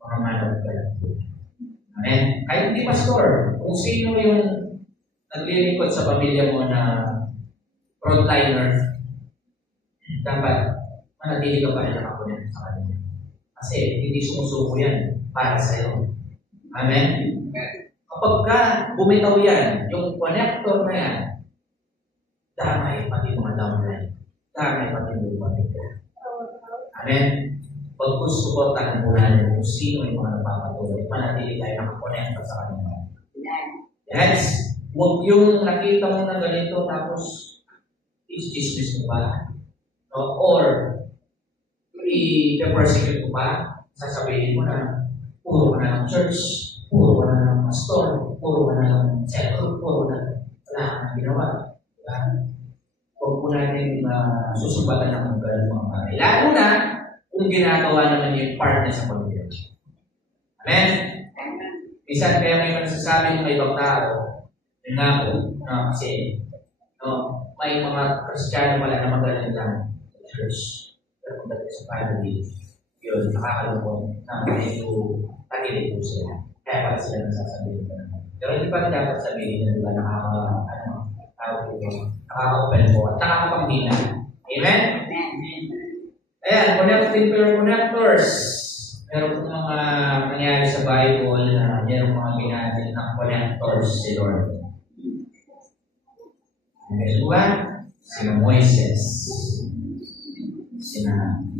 mga mananampalataya. Amen? Kahit hindi pastor, kung sino yung naglilingkod sa pamilya mo na frontliner, dapat manatili ka pa rin nakakunin sa kanila. Kasi hindi sumusuko yan para sa'yo. Amen? Kapag ka bumitaw yan, yung connector na yan, damay pati mga downline. Damay pati mga pamilya. Amen? Pagkusuportahan mo natin kung sino yung mga napapatuloy, manatili tayo nakakonekta sa kanila. Yes? Huwag yung nakita mo na ganito tapos is-dismiss mo ba? No? Or i-persecute mo ba? Sasabihin mo na puro ka na ng church, puro ka na ng pastor, puro ka na ng circle, puro na wala ka na ginawa. Diba? Huwag po natin susubatan ng mga ganun mga bagay. Lalo na kung ginagawa naman yung part niya sa pamilya. Amen? Minsan kaya may nasasabi ng ibang tao, yun nga po, kasi may mga Kristiyano pala na magaling lang sa church. Pero kung dati sa family, yun, nakakalungkot na medyo tagilig po sila. Kaya pala sila nasasabihin ko naman. Pero hindi pa dapat sabihin na diba nakaka-open po at nakakapanghina. Amen? Ayan, connecting pair connectors. Meron po mga nangyari sa Bible na meron mga ginamit ng connectors si Lord. Okay, so ba? Sina Moises.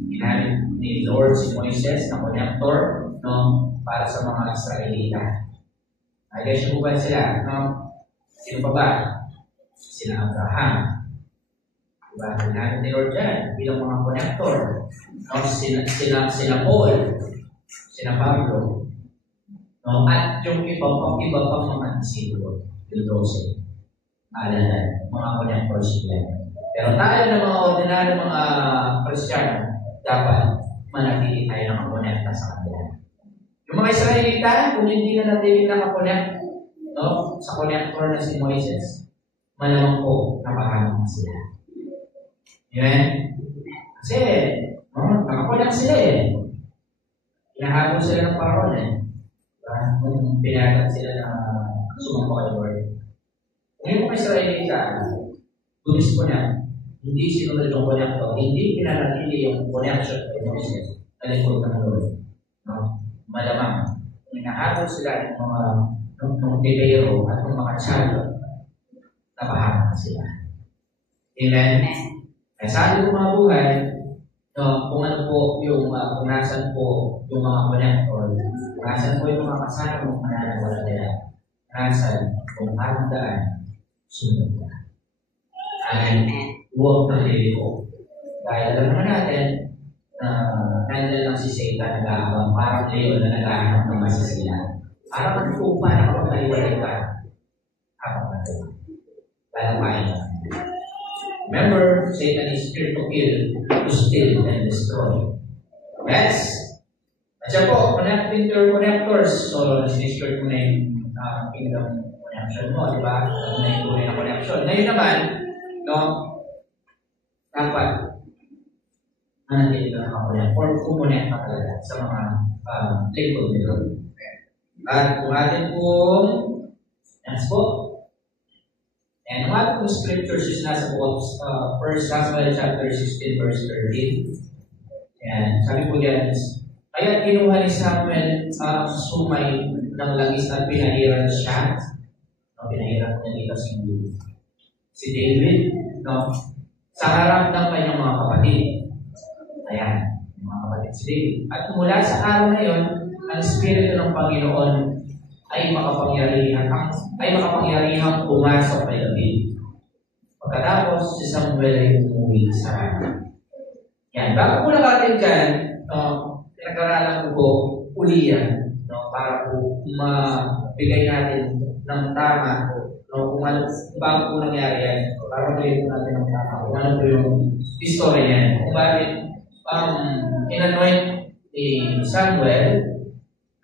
Ginamit ni Lord si Moises na connector, no, para sa mga Israelita. Guys, po ba sila? No? Sino pa ba? Sina Abraham. Diba? Ginamit ni Lord dyan bilang mga connector. No? Sina Paul. Sina Pablo. No? At yung iba pang mga disipulo. Yung 12. Maalala, mga connector sila. Pero tayo ng mga ordinary mga Kristiyano, dapat manatili tayo ng connecta sa kanila. Yung mga Israelita, kung hindi na natili nakakonect, no, sa connector na si Moises, malamang po napahamak sila. Amen? Kasi, nakakonect sila eh. Hinahabol sila ng Paraon eh. Kung pinagat sila na sumampo kay Lord. Kung yung mga Israelita, tulis ko na, hindi sinunod yung connector, hindi pinanatili yung connection kay Moises na likod ng Lord. No? Malamang, hinahabol sila ng mga Tibero at ng mga Chalo, napahamak sila. Amen? Kaya sabi ko mga buhay, kung ano po yung, kung nasan po yung mga connector, kung nasan po yung mga kasama mong mananawalataya, nasan kung anong daan, sunod ka. Huwag nalilito. Dahil alam naman natin na nandun lang si Satan nag-aabang, parang Leo na nag-aabang ng masasila. Parang ang tupa na kapag naliwalay ka, habang natin. Dahil kain lang. Remember, Satan is here to kill, to steal, and destroy. Yes? At siya po, connecting to your connectors. So, sinisure ko na yung kingdom connection mo, di ba? Ano na yung tunay na connection. Ngayon naman, no, dapat manatili ka nakakonect or kumonect ka talaga sa mga lingkod nito. At kung atin pong, yes po, and ang ating pong scriptures is nasa book of 1 Samuel chapter 16 verse 13. And sabi po yan is, kaya kinuha ni Samuel sumay ng langis at pinahiran siya. No, pinahiran niya dito si David, no, sa harap ng kanyang mga kapatid. Ayan, yung mga kapatid si David. At mula sa araw na yun, ang Espiritu ng Panginoon ay makapangyarihang pumasok kay David. Pagkatapos, si Samuel ay umuwi sa Rama. Yan, bago po natin dyan, pinag-aralan ko po uli yan, no, para po mabigay natin ng tama, no, kung ano, bago po nangyari yan, para mabigay po natin ng tama, kung ano po yung history yan. Kung bakit, in-anoint ni Samuel,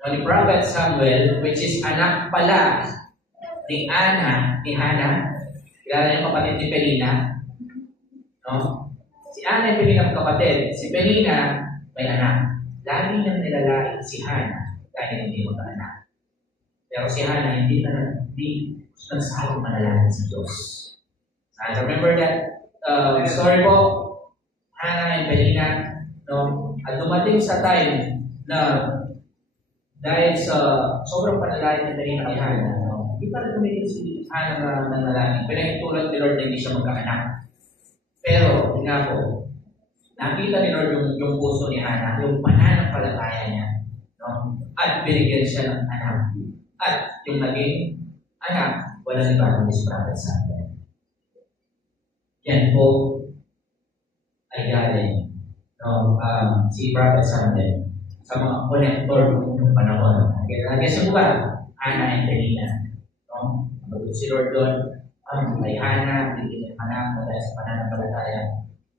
ni Prophet Samuel, which is anak pala ni Hannah, kilala yung kapatid ni Penina, no? Si Anna yung Penina kapatid, si Penina may anak. Lagi niyang nilalait si Hannah dahil hindi magkaanak. Pero si Hannah, hindi nagsalang manalangin sa Diyos. I remember that story po, Hannah and Penina, no? At dumating sa time na dahil sa sobrang panalangin ni Penina kay Hannah, no? Hindi pa rin tumigil si Hannah na nanalangin. Pinahintulad ni Lord na hindi siya magkaanak. Pero, nga po, nakita ni Lord yung puso ni Hannah, yung pananampalataya niya, no? At binigyan siya ng anak. At yung naging anak, walang iba kundi si Prophet Samuel. Yan po ay galing si Prophet Samuel sa mga connector ng panahon. Nag-guess mo ba? Hannah and Penina. No? Si Lord doon, kay Hannah, bigyan ng anak dahil sa pananampalataya.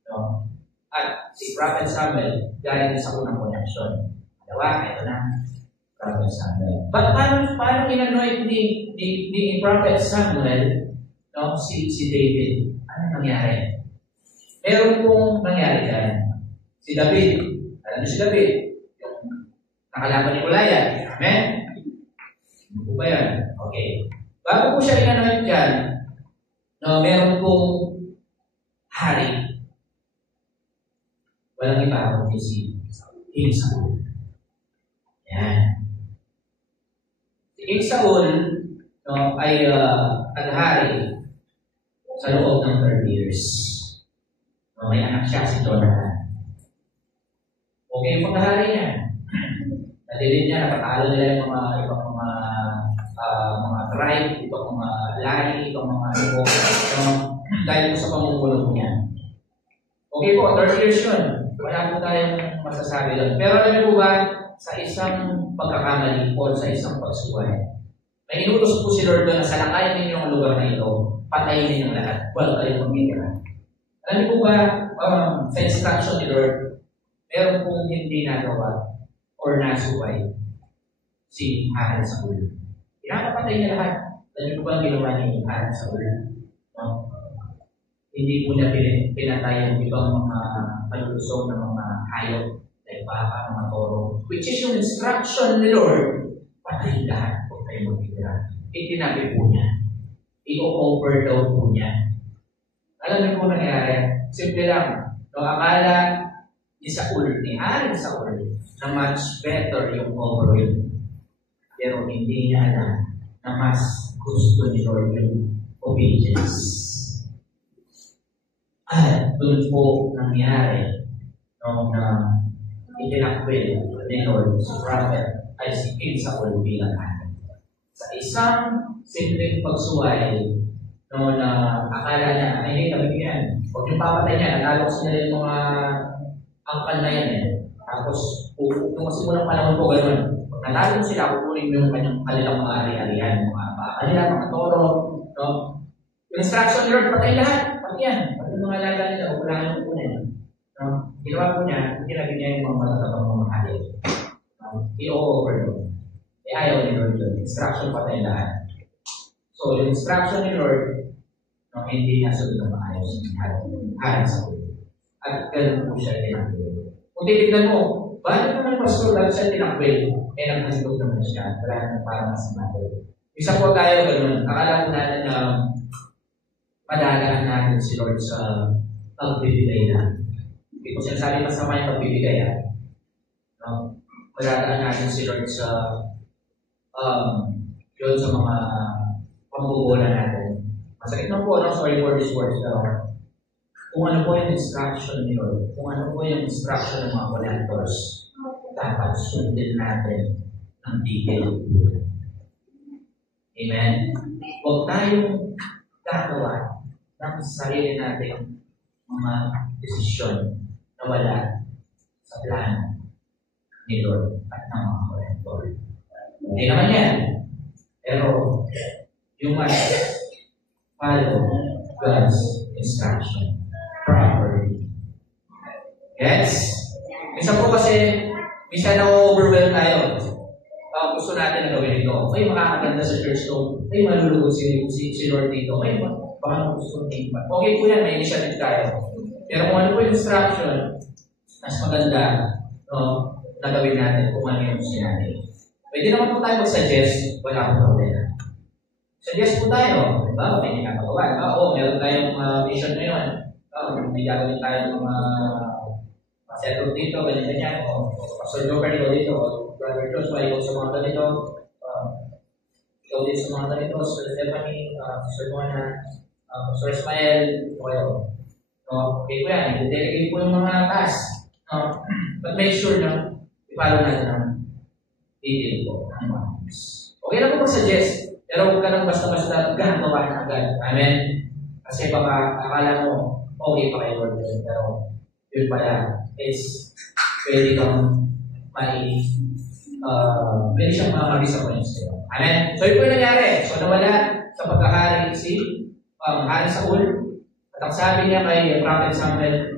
No? At si Prophet Samuel, galing sa unang connection. Dalawa, ito na, Prophet Samuel. But paano in-anoint ni Prophet Samuel, no, si David? Ano nangyari? Meron pong nangyari dyan. Si David, alam niyo si David, yung nakalaban ni Goliath. Amen? Ano po ba yan? Okay. Bago po siya in-anoint dyan, no, meron pong hari. Walang iba kundi si King Saul. Yan. Si King Saul, no, ay naghari sa loob ng 30 years. No, may anak siya si Jonathan. Okay yung paghahari niya. Nadilin niya, nakatalo nila yung mga ibang mga tribe, ibang mga lahi, ibang mga lubo. Dahil po sa pamumulo niya. Okay po, 30 years yun. Wala po tayong masasabi lang. Pero alam niyo po ba, sa isang pagkakamali o sa isang pagsuway, may inutos po si Lord na sa lakayan ninyo ang lugar na ito, patayin ninyong lahat. Huwag kayong magkikira. Alam niyo po ba, sa instruction ni Lord, meron pong hindi nagawa or nasuway si Hannah sa ulo. Pinapapatay niya lahat. Alam niyo po ba ang ginawa ni Hannah sa ulo? No? Hindi po niya pinatay ang ibang mga palulusong ng mga hayop, like baka, mga toro, which is yung instruction ni Lord, patayin lahat. Huwag kayong magkikira. Itinabi po niya. I-over daw po niya. Alam niyo po nangyari? Simple lang. No, akala ni Saul, ni Haring Saul, na much better yung over yun. Pero hindi niya alam na mas gusto ni Lord yung obedience. At doon po nangyari nung itinakwil ni Lord si prophet ay si King Saul bilang anak. Sa isang simpleng pagsuway na akala niya, ay hindi kami yan. Huwag yung papatay niya, natalo sa nila yung mga angkal na yan eh. Tapos, kung masimulang panahon po gano'n, pag natalo sila, kukunin yung kanilang mga ari-arihan, mga kanila, mga toro, no? Yung instruction ni Lord, patay lahat, pati yan. Pati yung mga laga nila, huwag lang yung kunin. No? Ginawa po niya, hindi nabig niya yung mga matatabang mga hari. I-over doon. Ayaw ni Lord yun. Instruction patay lahat. So, yung instruction ni Lord, no, hindi niya sabi ng maayos ng hari sa ulo. At ganun po siya tinakwil. Kung titignan mo, bakit naman pastor dahil siya tinakwil? Eh, nagkasitog naman siya. Wala naman parang masamado. Isa po tayo ganun. Akala po natin na madadaan natin si Lord sa pagbibigay na. Hindi ko sinasabi masama yung pagbibigay. No? Madadaan natin si Lord sa yun sa mga pambubola natin. Masakit na po, no? Sorry for this word. Kung ano po yung instruction ni Lord, kung ano po yung instruction ng mga collectors, dapat sundin natin ang detail. Amen? Huwag tayong gagawa ng sarili natin mga desisyon na wala sa plano ni Lord at ng mga collector. Hindi naman yan. Pero, you must follow God's instruction properly. Yes? Minsan po kasi, minsan na-overwhelm tayo. Gusto natin na gawin ito. May makakaganda sa church to. May malulugod si Lord dito. May baka gusto nito. Okay po yan, may initiative tayo. Pero kung ano po yung instruction, mas maganda, no, na gawin natin kung ano yung sinabi. Pwede naman po tayo mag-suggest, wala akong problema. Suggest po tayo, diba? May ginagawa, diba? Meron tayong mission ngayon. May gagawin tayong mga settle dito, ganyan-ganyan. Pastor Joker, ikaw dito. Brother Joshua, ikaw sa mga ganito. Ikaw din sa mga ganito. Sir Stephanie, Sir Mona, Sir Ismael, kayo. Okay po yan, i-delegate po yung mga task. But make sure na i-follow natin ang detail po. Okay lang po mag-suggest, pero huwag ka lang basta-basta gagawa na agad. Amen? Kasi baka akala mo, okay pa kayo Lord, pero yun pala is pwede kang pwede siyang mga disappoint sa'yo. Amen? So yun po yung nangyari. So nawala sa pagkahari si Hari Saul. At ang sabi niya kay Prophet Samuel,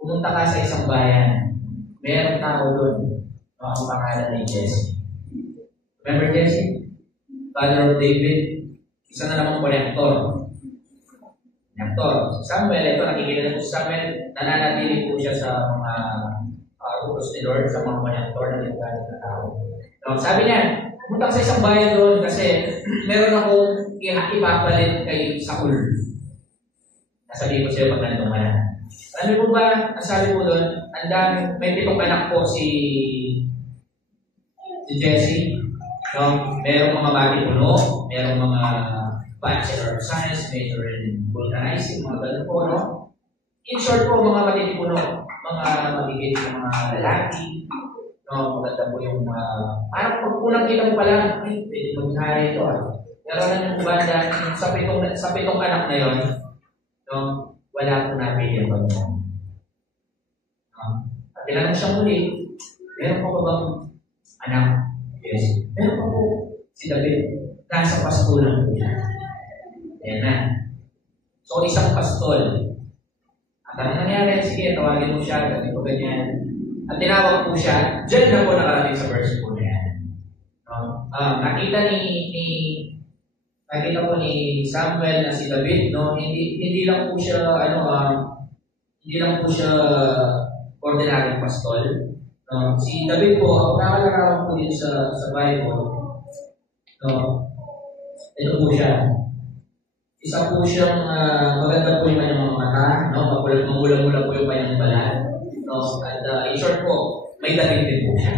pumunta ka sa isang bayan. Mayroong tao doon. Ang pangalan ni Jesse. Remember Jesse? Father of David. Isa na namang kolektor. Samuel, ito nakikita na po si Samuel, nananatili po siya sa mga utos ni Lord, sa mga kolektor na nagkalit na tao. So, sabi niya, pumunta ka sa isang bayan doon kasi meron akong ipapalit kay Saul. Nasabi ko siya pag nandun ka na. Alam mo ba, ang sabi ko doon, may 7 anak po si Jesse. Merong mga bati-puno, merong mga Bachelor of Science, major in vulcanizing, mga ganun po, no? In short po, mga matitipuno, mga magiging mga lalaki, no? Maganda po yung parang pag unang kita mo pa lang, ay, pwede mag-hari ito, Pero yung banda, sa pitong anak na yun, no? Wala po namin yung pagkakas. At tinanong siya muli, meron po ba bang anak? Yes. Meron po po si David. Nasa pastulan po siya. Ayan na. So, isang pastol. At anong nangyari? Sige, tawagin mo siya. Ganito ganyan. At tinawag po siya. Diyan na po nakarating sa verse po na yan. Nakita po ni Samuel na si David, no? Hindi lang po siya ordinary pastol. Si David po, ang nakalarawan po din sa Bible, ito po siya. Isa po siyang maganda po yung kanyang mga mata, mamula-mula po yung kanyang balat. At in short po, may dating din po siya.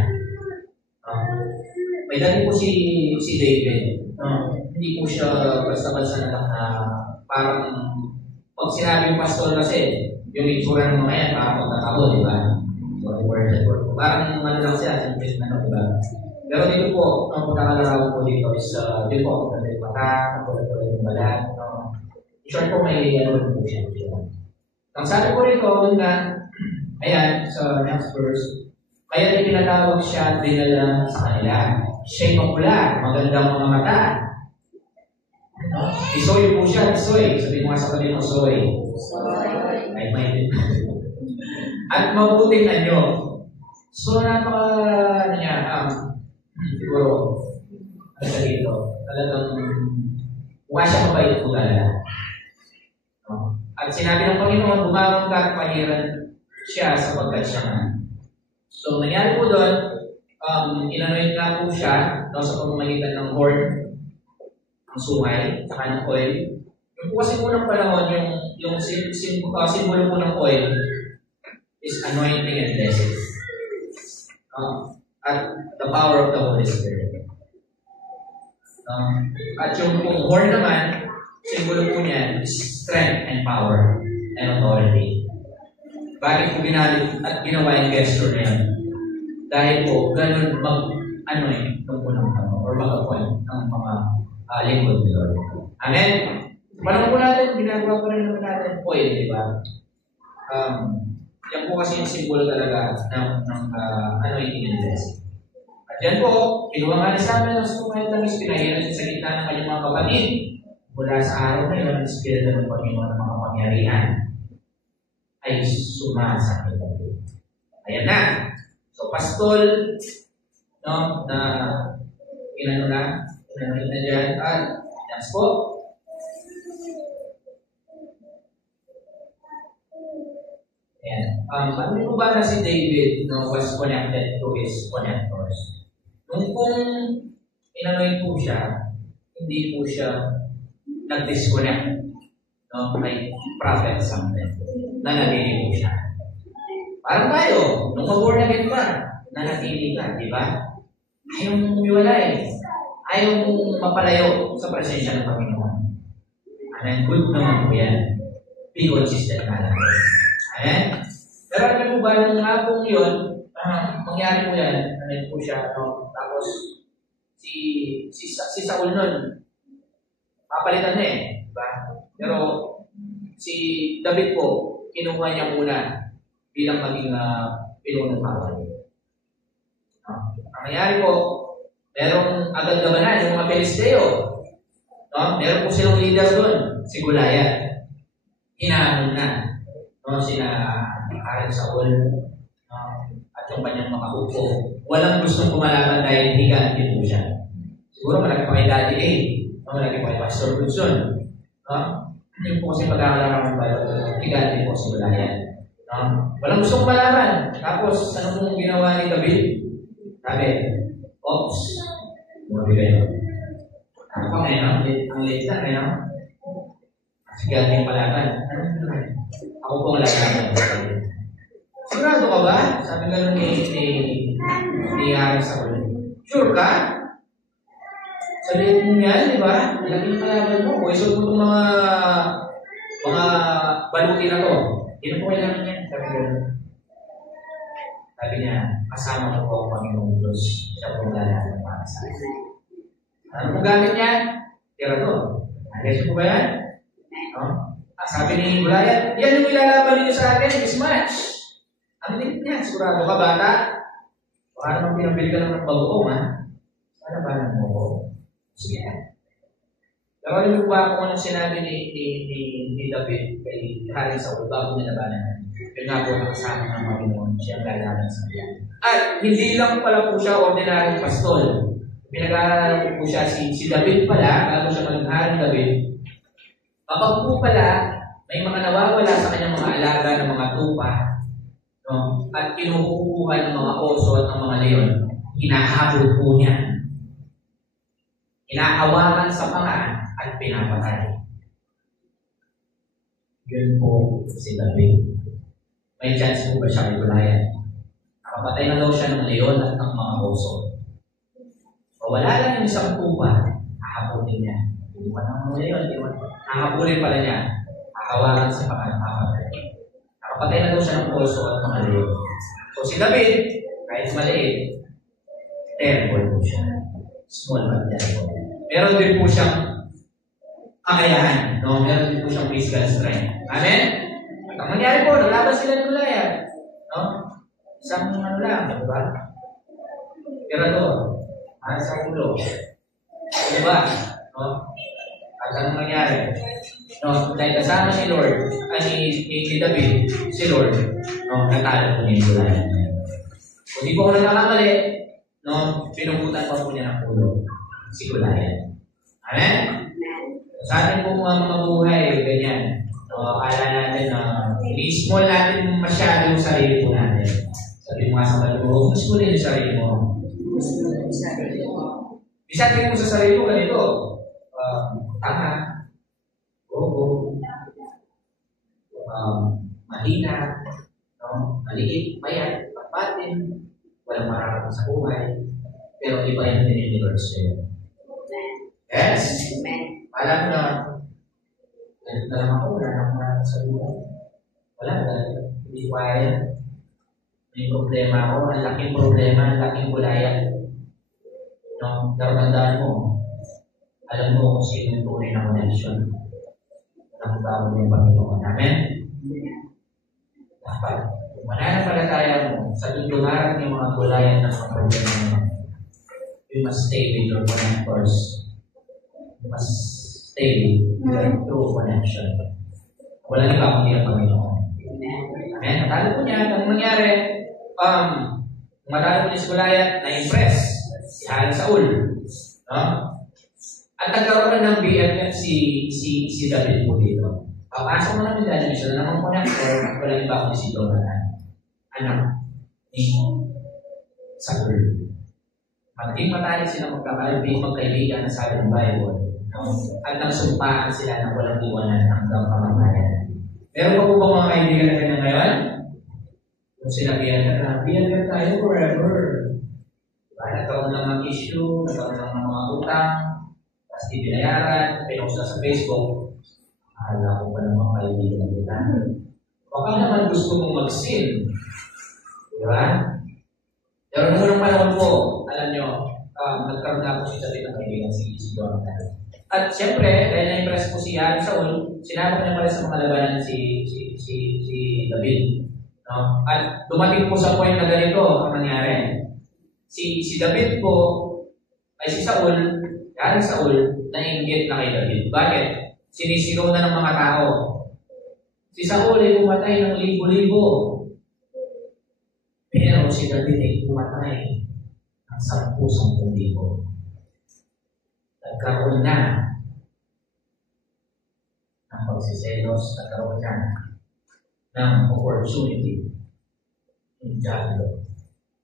May dating po si David. Hindi po siya basta-basta na parang pag sinabing pastol kasi, yung itsura ng mga yan, parang magkakabo, di ba? So, parang lang siya, simple na, di ba? Pero dito po, ang pagkakalarawan po dito is, dito po, maganda yung mata, maganda yung balat, in short po, may po siya. Ang sabi po rito, na, ayan, sa next verse, kaya ipinatawag siya at dinala sa kanila. Siya'y mapula, magandang mga mata. Isoy po siya, isoy. Sabihin mo nga sa kanila, isoy. Ay, may at mabuting anyo. So, siguro, dito, talagang, mukha siya mabait po talaga. At sinabi ng Panginoon, bumangon ka at pahiran siya sapagkat siya man. So, nangyari po doon, inanoint na po siya sa pamamagitan ng horn, ang sungay, saka ng oil. Yung po kasi unang panahon, yung simbolo po ng oil is anointing and blessing. At the power of the Holy Spirit. At yung horn naman, simbolo po niya is strength and power and authority. Bakit po ginamit at ginawa yung gesture na yun? Dahil po, ganun or mag-appoint ng mga lingkod ni Lord. Amen? Panahon po natin, ginagawa po rin naman natin oil, di ba? Yan po kasi yung simbolo talaga ng anointing and blessing. At yan po, kinuha nga ni Samuel ang sumay tamis, pinahiran siya sa gitna ng kanyang mga kapatid. Mula sa araw na yun, ang Espiritu ng Panginoon ng mga pangyarihan ay sumasa kay David. Ayan na. So, pastol, na inano na dyan. Yes po. Ayan. Ano po ba na si David was connected to his connectors? Kung inanoy po siya, hindi po siya nag-disconnect. No? May prophet something. Nanatili po siya. Parang tayo, nung mag-born again ka, nanatili ka, di ba? Ayaw mong umiwalay. Ayaw mong mapalayo sa presensya ng Panginoon. Amen? Good naman po yan. Be consistent na lang. Amen? Pero alam mo ba, nung hapong yun, mangyari po yan, ano po siya, no? Tapos, si Saul nun, papalitan na diba? Pero, si David po, kinuha niya muna bilang maging pinunong kawal. Ang nangyari po, merong agad labanan yung mga Pelisteo. No? Meron po silang leader doon, si Goliath. Hinahamon na. No? Sina Saul at yung kanyang mga upo. Walang gustong kumalaban dahil higanti po siya. Siguro malaki pa kay Daddy A. Malaki pa kay Pastor Gudson. Yung po kasi pagkakalaraman ba higanti po si Goliath. Walang gustong kumalaban. Tapos, ano pong ginawa ni David? Sabi, oops. Mabigay mo. Ako pa ngayon, ang late na ngayon. Sige, ating palaban. Ako pong lalaban. Sigurado ka ba? Sabi nga ni Saul. Sure ka? Sabihin mo yan, di ba? Malaking palaban mo. Kung isot mo itong mga baluti na to. Hindi na po kailangan yan. Sabi niya, kasama ko po ang Panginoong Diyos. Siya po lalaban para sa akin. Ano po gamit niya? Tira to. Ayos po ba yan? Sabi ni Goliath, yan yung ilalaban niyo sa akin, mismatch. Ang limit niya, sigurado ka bata? Baka naman pinapil ka lang ng bagoong, ha? Sana ba ng bagoong? Sige. Pero alam mo ba kung anong sinabi ni David kay Hari Saul bago nilabanan? Yung nga po nakasama ng Panginoon, siyang lalaban sa kanya. At hindi lang pala po siya ordinaryong pastol. Pinag-aaralan po siya si David pala, bago siya maging Haring David. Kapag po pala, may mga nawawala sa kanyang mga alaga ng mga tupa, no? At kinukukuha ng mga oso at ng mga leon, hinahabol po niya. Hinahawakan sa panga at pinapatay. Yun po si David. May chance po ba siya kay Goliath? Nakapatay na daw siya ng leon at ng mga oso. So, wala lang yung isang tupa, hahabulin niya. Hindi pa naman leon, hahabulin pala niya. Hahawakan sa panga at papatay. Nakapatay na daw siya ng oso at mga leon. So si David, kahit maliit, terrible po siya. Small but terrible. Meron din po siyang kakayahan. No? Meron din po siyang physical strength. Amen? At ang nangyari po, nalaban sila ni Goliath. No? Isang ano lang, diba? Tirador. Sa ulo. Diba? No? At anong nangyari? No? Dahil kasama si Lord, ni David, si Lord, no? Natalo po niya yung Goliath. Kung di po ako nagkakamali, no? Pinubutan pa po niya ng ulo. Si Goliath. Amen? Sa ating po mga buhay, ganyan. So, akala natin na i-small natin masyado yung sarili po natin. Sabi mo nga sa kaluro, mas mo rin yung sarili mo. Bisa tingin mo sa sarili mo ganito. Tama. Bobo. Mahina. No? Maliit. Mayat. Papatin. Walang mararating sa buhay. Pero iba yung dinilord sa'yo. Yes? Alam na, ganito lang ako, wala nang mararating sa buhay. Wala, hindi ko kaya. May problema ako, ang laking problema, ang laking gulayan. No, tandaan mo, alam mo kung sino yung tunay na connection. Ang tawag ng Panginoon. Amen? Dapat, kung mananampalataya mo, sa tulungan ng mga gulayan ng mga problema mo, you must stay with your connectors. You must stay with your true connection. Wala na ba kundi ang Panginoon? Amen? Natalo po niya, anong nangyari? Matalo po niya si Goliath, na-impress. Si Haring Saul. No? At nagkaroon ng BFF si David po dito. Papasok mo namin dahil siya na naman po na walang iba kung si Jonathan. Anak ni Saul. Maging matalik sila magkaibigan na sabi ng Bible. At nagsumpaan sila na walang iwanan hanggang kamatayan. Meron pa po ba mga kaibigan na ganyan ngayon? Kung sinabihan na, biyan tayo forever. Diba? Nagkaroon lang ng issue, nagkaroon lang ng mga utang, tapos di binayaran, pinost na sa Facebook. Akala ko pa ng mga kaibigan na kita. Baka naman gusto mong mag-sin. Diba? Pero nung unang panahon po, alam nyo, nagkaroon na po siya ng kaibigan si Jonathan. At siyempre, dahil na-impress po si Saul, sinabi ko niya pala sa mga labanan si David. No? At dumating po sa point na ganito ang nangyari. Si David po, ay si Saul, nainggit na kay David. Bakit? Sinisigaw na ng mga tao. Si Saul ay pumatay ng libo-libo. Pero si David ay pumatay ng 10,000 libo. Nagkaroon na ng pagsiselos, nagkaroon na ng opportunity in dialogue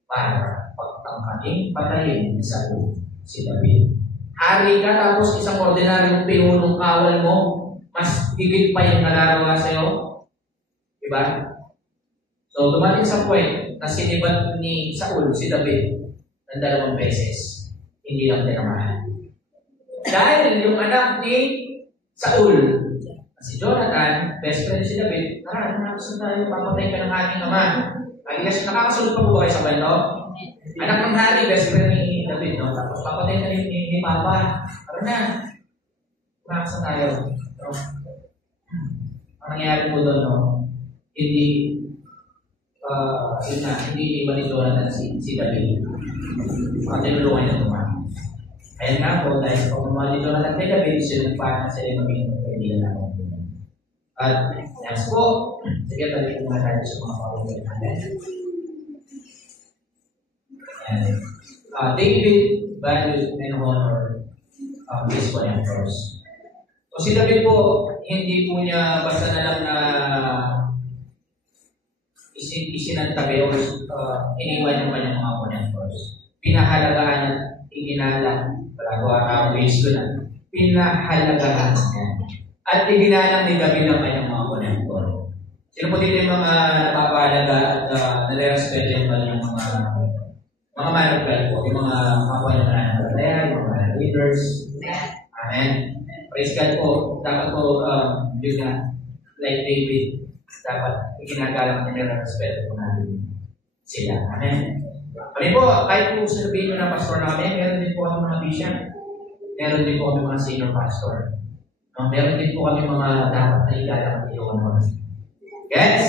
para pagtangkaling patayin ni Saul si David. Hari ka tapos isang ordinaryong pinunong kawal mo, mas higit pa yung nalarawa sa'yo. Diba? So, dumating sa point na sinibat ni Saul si David ng 2 beses. Hindi lang tinamahan. Dahil yung anak ni Saul, si Jonathan, best friend si David, nakasan tayo, papatay ka ng aking ama. Nakakasunod pa po ba kayo sa kwento? Anak ng hari, best friend ni David, no? Tapos papatay ka ni Papa. Ano na? Nakasan tayo. No? Ang nangyari po doon, no? Hindi iba ni Jonathan si David. Tinulungan niya naman. Ayan nga po, dahil sa pagmamahal ni Jonathan kay David, sinagpaan na sila maging kaibigan namin. At yes po, sige, tali po muna tayo sa mga pagmamahal natin. David valued and honor his connectors. So si David po, hindi po niya basta na lang na isinantabi o iniwan yung kanyang mga connectors. Pinahalagaan at iginalang ways ko na. Pinahalagahan niya. At iginalang ni David ang kanyang mga connector. Sino po dito yung mga napapahalaga at nare-respeto yung kanyang mga management po, yung mga kapwa ng management, yung mga leaders. Amen. Praise God po. Dapat po, yun nga, like David, dapat iginagalang at nare-respeto po natin sila. Amen. Kami po, kahit po sabihin nyo na pastor namin, meron din po kami mga bishop, meron din po kami mga senior pastor. Meron din po kami mga dapat na igalang at i-honor. Yes?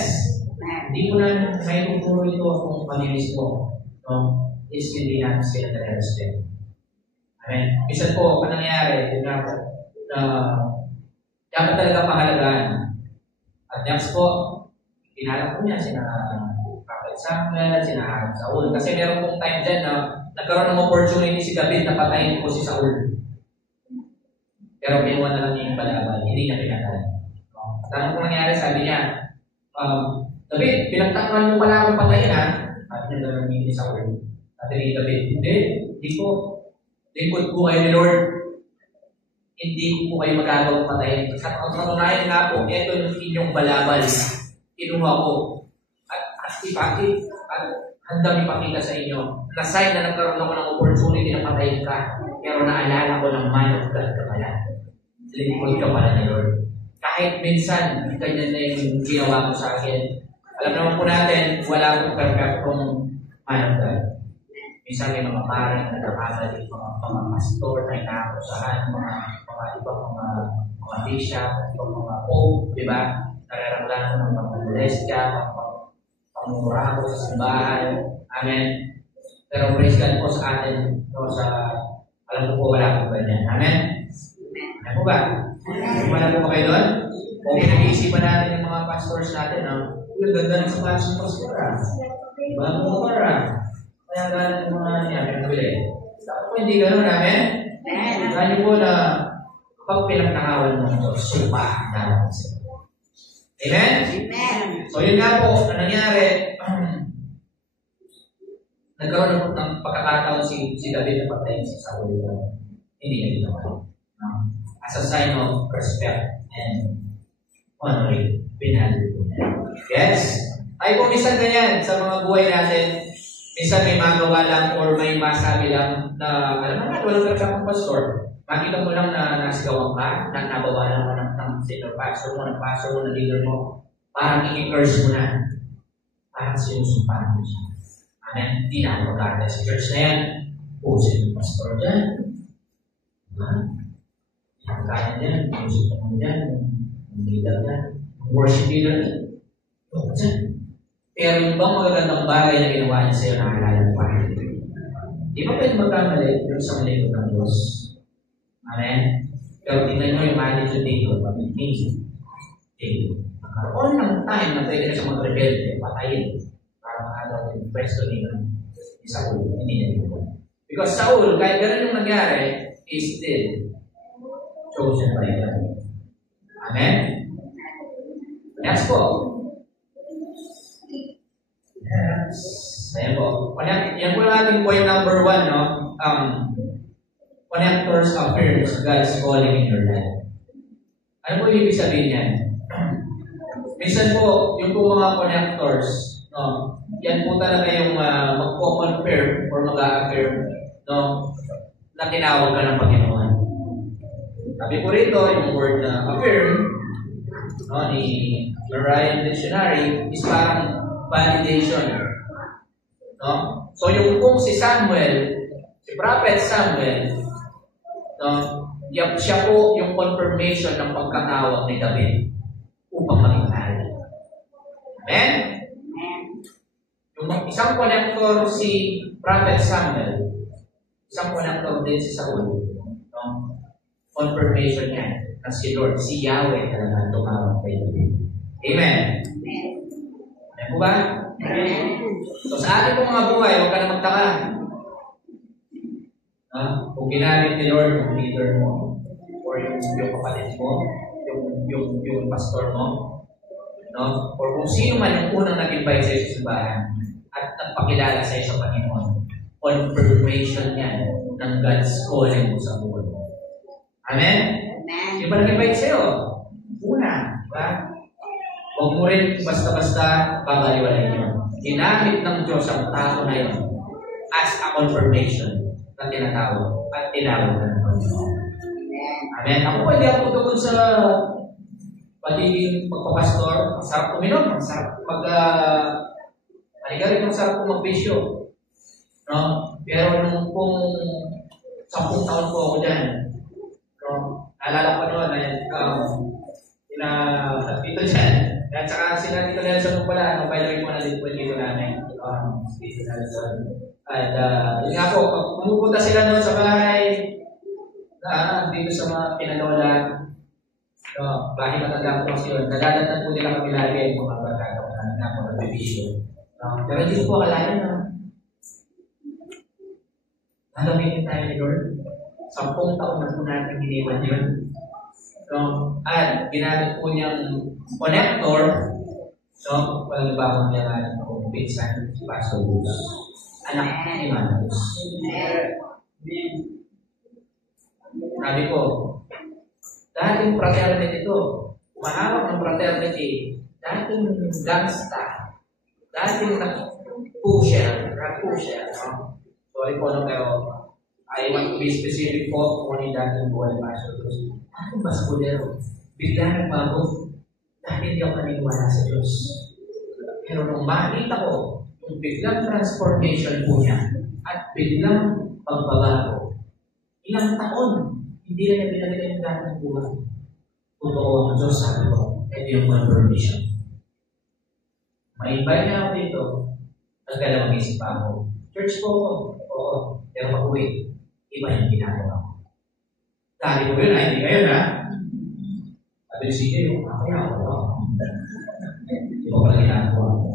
Hindi po na may tuturo ito kung panilis po. Is hindi natin sila na-respect. Amen. Minsan po, ang nangyari, yun nga po, dapat talaga pahalagaan. At next po, pinalak po niya sina Samuel, sina Saul. Kasi meron pong time dyan na nagkaroon ng opportunity si David na patayin po si Saul. Pero pinuha na lang niya yung balaban. Hindi niya pinatay. At ano po nangyari? Sabi niya, David, pinagtakpan mo pala akong patayin ha? At niya naman ni Saul. At ni David, hindi po. Lingkod po kayo ni Lord. Hindi ko po kayo magagawang patayin. Sa patunayan nga po, ito yung inyong balabal. Kinuha ko. At handang ipakita sa inyo na sign na nagkaroon ako ng opportunity na patayin ka, pero naalala ko ng man of God ka pala. Lingkod ka pala ni Lord. Kahit minsan, ganyan na yung ginawa ko sa akin. Alam naman po natin, wala akong perfectong man of God. Minsan may mga parang nagkakamali, mga pastor na inaakusahan, mga ibang mga bishop, mga pope, di ba? Nararamdaman ng mga molestya, pangmura ko sa simbahan. Amen. Pero praise God po sa atin. Alam ko po wala po ganyan. Amen. Amen po ba? Wala po kayo doon? Kung pinag-iisipan natin yung mga pastors natin, yung ganda ng sa pastor. Diba? Kaya gano'n yung mga pinag-bili. Dapat po hindi gano'n namin. Kaya po na kapag pinagtakawan mo ito, supa na Amen? Amen. So yun nga po, ang nangyari, nagkaroon ng pagkakataon si David na patayin si Saul. Hindi niya ginawa. As a sign of respect and honoring, pinahal po niya. Yes? Ay po, minsan ganyan sa mga buhay natin. Minsan may magawa lang or may masabi lang na, alam mo nga, walang talagang pastor. Makita mo lang na nasigawan ka, na nabawalan mo ng senior pastor mo, ng pastor mo, ng leader mo. Parang i-curse mo na. Parang sinusumpahan mo siya. Amen? Hindi na ako magkakala sa church na yan. Pusin yung pastor dyan. Diba? Ang kaya dyan, pusin mo dyan, ang leader dyan, ang worship leader dyan. Huwag dyan. Pero yung bang magagandang bagay na ginawa niya sa'yo, nakalala mo pa. Di ba pwede magkamali yung sa malikot ng Diyos? Amen? Pero tingnan nyo yung attitude dito, pag-ibig. Nakaroon ng time na pwede na siya mag-rebelde, patayin. Para makagawa yung pwesto ni Saul. Hindi niya dito. Because Saul, kahit gano'n yung nangyari, is still chosen by God. Amen? Next po. Yes. Ayan po. Yan po lang ating point number 1, no? Connectors affirms God's calling in your life. Ano po ibig sabihin yan? Minsan po, yung po mga connectors, no? Yan po talaga yung magko-confirm or mag-a-affirm, no? Na tinawag ka ng Panginoon. Sabi po rito, yung word na affirm, no, ni Ryan Dictionary, is parang validation. No? So yung kung si Samuel, si Prophet Samuel, no, siya po yung confirmation ng pagkatawag ni David upang maging hari. Amen? Yung isang connector si Prophet Samuel, isang connector din si Saul. No? Confirmation niya na si Lord, si Yahweh talaga tumawag kay David. Amen? Amen po ba? Amen. So sa ating mga buhay, huwag ka na magtaka. Kung ginamit ni Lord yung leader mo, or yung kapatid mo, yung pastor mo, no? Or kung sino man yung unang nag-invite sa iyo sa simbahan at nagpakilala sa iyo sa Panginoon, confirmation yan ng God's calling mo sa buhay mo. Amen? Amen. Yung ba nag-invite sa iyo? Una, diba? Huwag mo rin basta-basta babaliwalain yun. Ginamit ng Diyos ang tao na yun as a confirmation na tinatawag at tinawag ng Panginoon. Amen. Ako pwede ako tungkol sa pagiging pagpapastor. Ang sarap kuminom. Ang sarap aligarin, ang sarap magbisyo. No? Pero nung kung 10 taon po ako dyan, no? Naalala ko noon, dito dyan. At saka sila dito Nelson pala, no, by the way mo na dito namin. Dito Nelson. At yun nga po, pag pumupunta sila noon sa bahay, dito sa mga pinalola, no, bahay matanda po kasi yun, nadadatnan po nila kami lagi yung mga barkada na po nagbibisyo. Pero hindi po akalain na nagamitin tayo ni Lord. 10 taon na po natin giniwan yun. At ginamit po niyang connector, no? Walang ibang niya ng pinsan, si Pastor Luz. Anak ni Manus. Sabi ko, dating fraternity ito, umahawak ng fraternity, dating gangsta, dating pusher, no? Sorry po, no, pero I want to be specific po kung ano yung dating buhay Pastor Luz. Ang baskudero, bigla nagbago. Dahil hindi ako naniniwala sa Diyos. Pero nung makita ko, yung biglang transformation po niya, at biglang pagbabago, ilang taon, hindi na niya binagay yung dating buhay. Totoo ang Diyos, sabi ko, ito yung confirmation. May-invite na ako dito, nagkala mag-isip ako. Church po ako, oo, pero pag-uwi, iba yung ginagawa ko. Dahil ko yun, hindi ngayon ha. Sabi yung sige, kaya ako. Di ba pala ginagawa ko?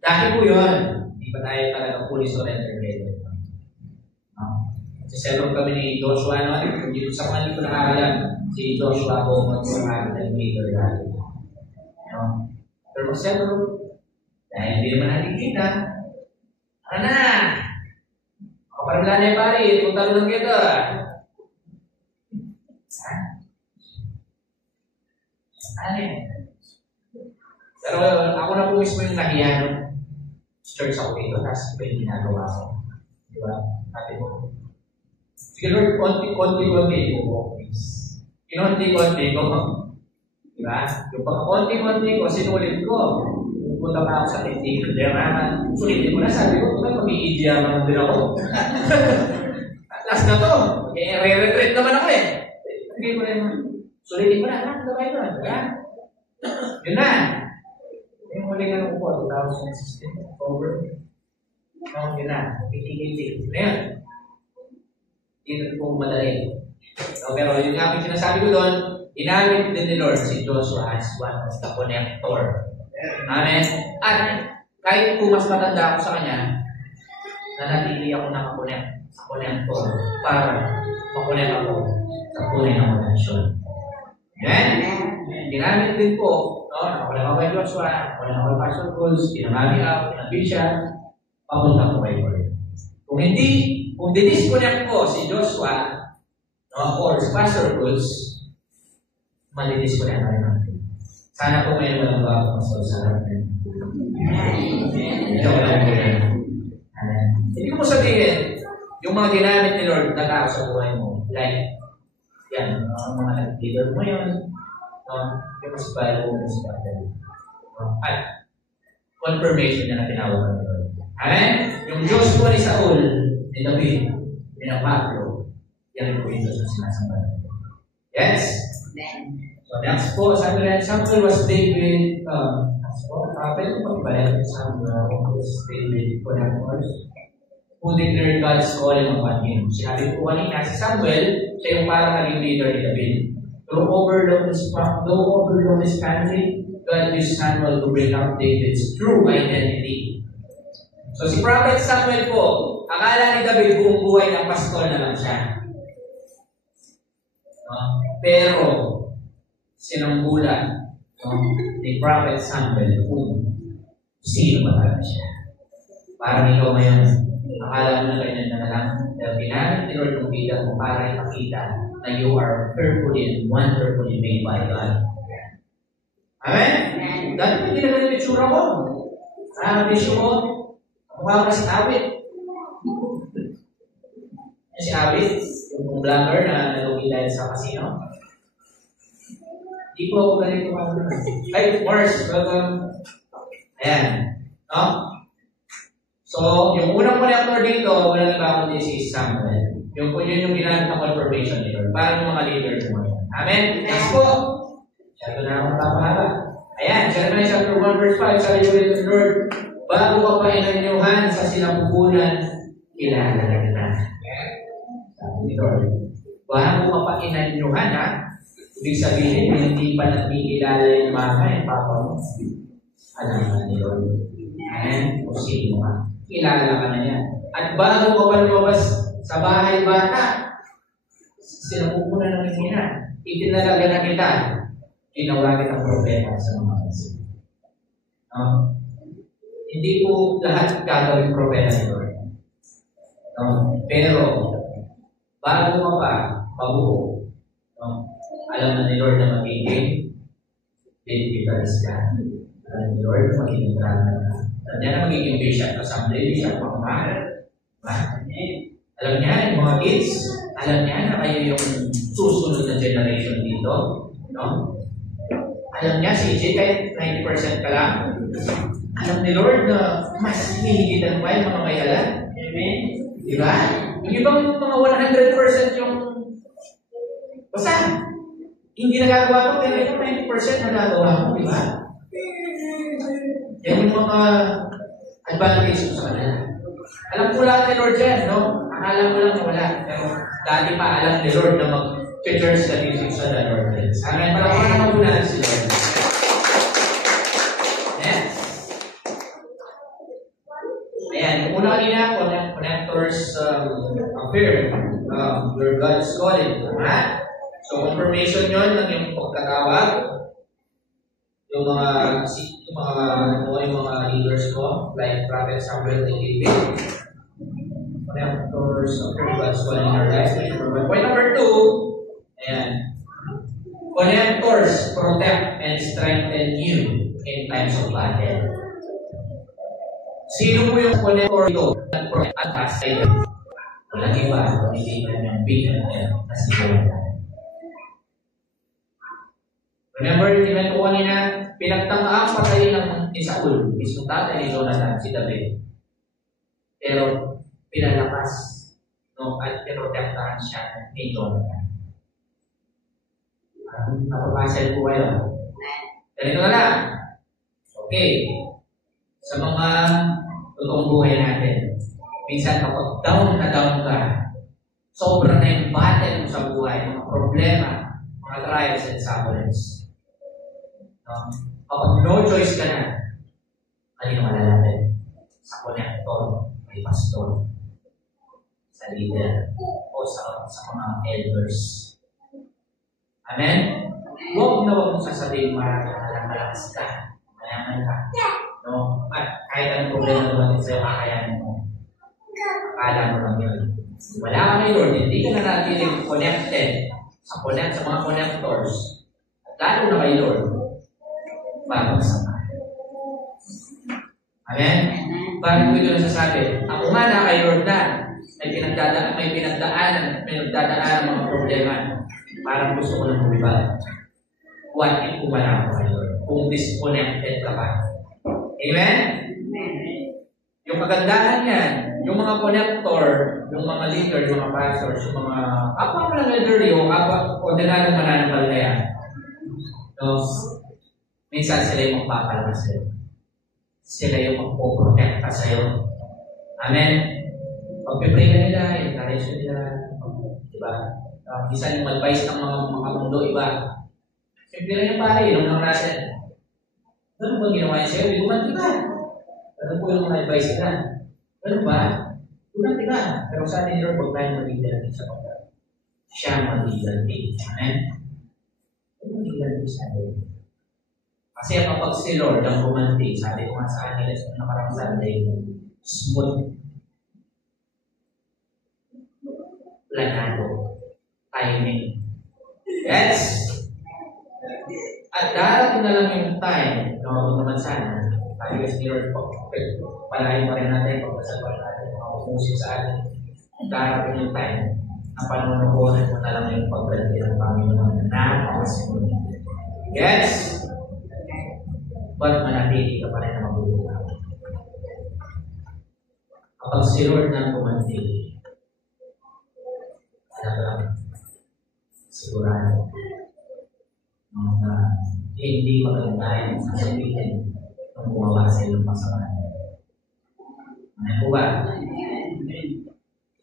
Dahil po yun, hindi pa tayo talaga fully surrender kayo. Kasi several kami ni Joshua, no? Dito sa mga hindi ko nakakalam, si Joshua po mag-surrender ng leader dahil. Pero several, dahil hindi naman natin kita, Ano na? Kapag wala na yung pari, kung talungan kita. Ano yan? Pero ako na po mismo yung nahiya nung church ako dito, tapos iba yung ginagawa ko. Di ba? Ate mo. Sige Lord, konti-konti ko. Kinonti-konti ko. Di ba? Yung pag-konti-konti ko, sinulit ko. Punta pa ako sa technical diba? Sulitin mo na, sabi ko, mag-i-idea din ako. At last na to, re-retreat naman ako eh. Hindi mo rin, sulitin mo na, gabay mo na. Yun na. Yung muli nga nung po, 2016, October. No, yun na, pitig-pitig. Ngayon, dito po madali. So, pero yung nga yung sinasabi ko doon, inamit din ni Lord si Joshua as one as the connector. Amen. At kahit kung mas matanda ako sa kanya, nanatili ako nakakonect sa connector para makonect ako sa tunay na connection. Amen? Ginamit din po, no? Nakakonect ako kay Joshua, nakakonect ako kay Pastor Cruz, ginamit ako, ginamit siya, papunta ko kay Lord. Kung didisconnect ko si Joshua, no, or si Pastor Cruz, malidisconnect na rin natin. Sana po ngayon walang bago mas sa harap na. Ikaw lang po yan. Hindi ko mo sabihin, yung mga ginamit ni Lord na tao sa buhay mo, like, yan, mga nag-leader mo yun, yung mas bago, mas bago. At, confirmation na tinawag ng Lord. Amen? Yung Diyos po ni Saul, ni David, ni Pablo, yan po yung Diyos na sinasamba. Yes? Amen. So next po, Samuel was David, prophet, pagbalik Samuel was David, who declared God's calling upon him. Sinabi po kanina, si Samuel, siya yung parang naging leader ni David. Though overlooked his country, God used Samuel to bring out David's true identity. So si Prophet Samuel po, akala ni David buong buhay ng pastor na lang siya. Pero, sinambulan ni Prophet Samuel kung sino ba talaga siya. Parang ikaw ngayon, akala mo na ganyan na lang, dahil ginamit ni Lord ng bida mo para ipakita na you are fearfully and wonderfully made by God. Amen? Dahil hindi na ganyan yung tsura mo. Ang bisyo mo, mukha ka si Awit. Si Awit, yung vlogger na nalugi dahil sa casino. Di po ako ganito pa naman. Like, Mars, welcome. Ayan. No? So, yung unang connector dito, wala na ba ako din si Samuel. Yung po yun yung ginamit na confirmation ni Lord. Para yung mga leader mo yun. Amen? Next po. Siya na ako napahaba. Ayan, Jeremiah chapter 1 verse 5, sabi ko rin Lord, bago ka pa inanyuhan sa sinapupunan, kilala ka na. Sabi ni Lord, bago ka pa inanyuhan, ha? Ibig sabihin, hindi pa nakikilala yung mama at papa mo. Alam na ni Lord. Ayan, kung sino ka. Kilala ka na yan. At bago ka pa lumabas sa bahay bata, sinapupunan ng ina, itinalaga na kita. Ginawa kitang propeta sa mga kasi. Hindi po lahat gagawin propeta ni Lord. Pero, bago ka pa, mabuo, alam na ni Lord na magiging deliverance ka. Alam ni Lord na magiging brother ka. Alam niya na magiging bishop, assembly, bishop, pangmahal. Alam niya, yung mga kids, alam niya na kayo yung susunod na generation dito. No? Alam niya, si EJ, kahit 90% ka lang, alam ni Lord na mas hinihigitan pa yung mga mayalan. Amen? Diba? Yung ibang mga 100% yung basta, hindi nagagawa ko, pero ito 90% nagagawa ko, diba? Yan yung mga advantage ko sa kanila. Alam ko lang ni Lord yan, no? Akala mo lang wala. Pero dati pa alam ni Lord na mag-church na music sa the Lord. Amen. Para ko naman muna si Lord. Yes. Ayan. Yung una kanina, connectors affair. Your God's calling. So, confirmation yun ng yung pagkatawag. yung mga leaders ko, like Prophet Samuel and David, connectors of God's will in our lives. Point number 2, ayan. Connectors protect and strengthen you in times of battle. Sino po yung connector ito? Nag-protect at pasay. Walang iba, hindi na yung bigyan na siya. Remember, even ko kanina, pinagtangaang patayin ng ni Saul, mismo tatay ni Jonathan, si David. Pero, pinalakas, no, at pinotektahan siya ni Jonathan. Napapasal po kayo. Ganito na lang. Okay. Sa mga totoong buhay natin, minsan kapag down na down ka, sobrang na yung battle mo sa buhay, mga problema, mga trials and sufferings. Kapag no choice ka na, ano yung malalapit? Sa connector, may pastor, sa leader, o sa mga elders. Amen? Huwag na huwag mong sasabihin malakas ka, mayaman ka. No? At kahit anong problema naman sa'yo, kakayanin mo. Akala mo lang yun. Wala ka na yun, hindi ka na natin connected sa mga connectors. At lalo na kay Lord, babagsak ka. Amen? Bakit ko ito nasasabi? Ako nga na kay Lord na, may pinagdaanan ng mga problema. Parang gusto ko nang bumibag. What if kumala ko kay Lord? Kung disconnected ka pa. Amen? Yung kagandahan yan, yung mga connector, yung mga leader, yung mga pastors, yung mga kapwa mo lang elderly, o kapwa ordinaryong mananampalataya. So, minsan sila yung magpapalakas sa'yo. Sila yung magpoprotekta sa'yo. Amen? Pag-pray ka nila, encourage nila, diba? Minsan yung advice ng mga mundo, iba. Simple lang yung pare, yung mga natin. Ano ba ginawa niya sa'yo? Gumanti ka. Ano po yung mga advice nila? Ano ba? Gumanti ka. Pero sa atin, Lord, huwag tayong mag-igalati sa pagkakas. Siya mag-igalati. Amen? Huwag mag-igalati sa atin. Kasi kapag si Lord ang gumanti, sabi ko nga sa kanila sa nakarang Sunday, smooth. Planado. Timing. Yes! At darating na lang yung time, no, naman sana, sabi kasi ni Lord, palahin pa rin natin, pagkasaguan natin, mga umusin sa atin. Darating yung time, ang panunukunan mo na lang yung pagganti ng Panginoon na napakasunod. Yes! But manatili ka pa rin na mabuti ka. Kapag si Lord na kumanti, sigurado hindi magandang sasabihin ng gumawa sa iyong pasaman. Ano po ba?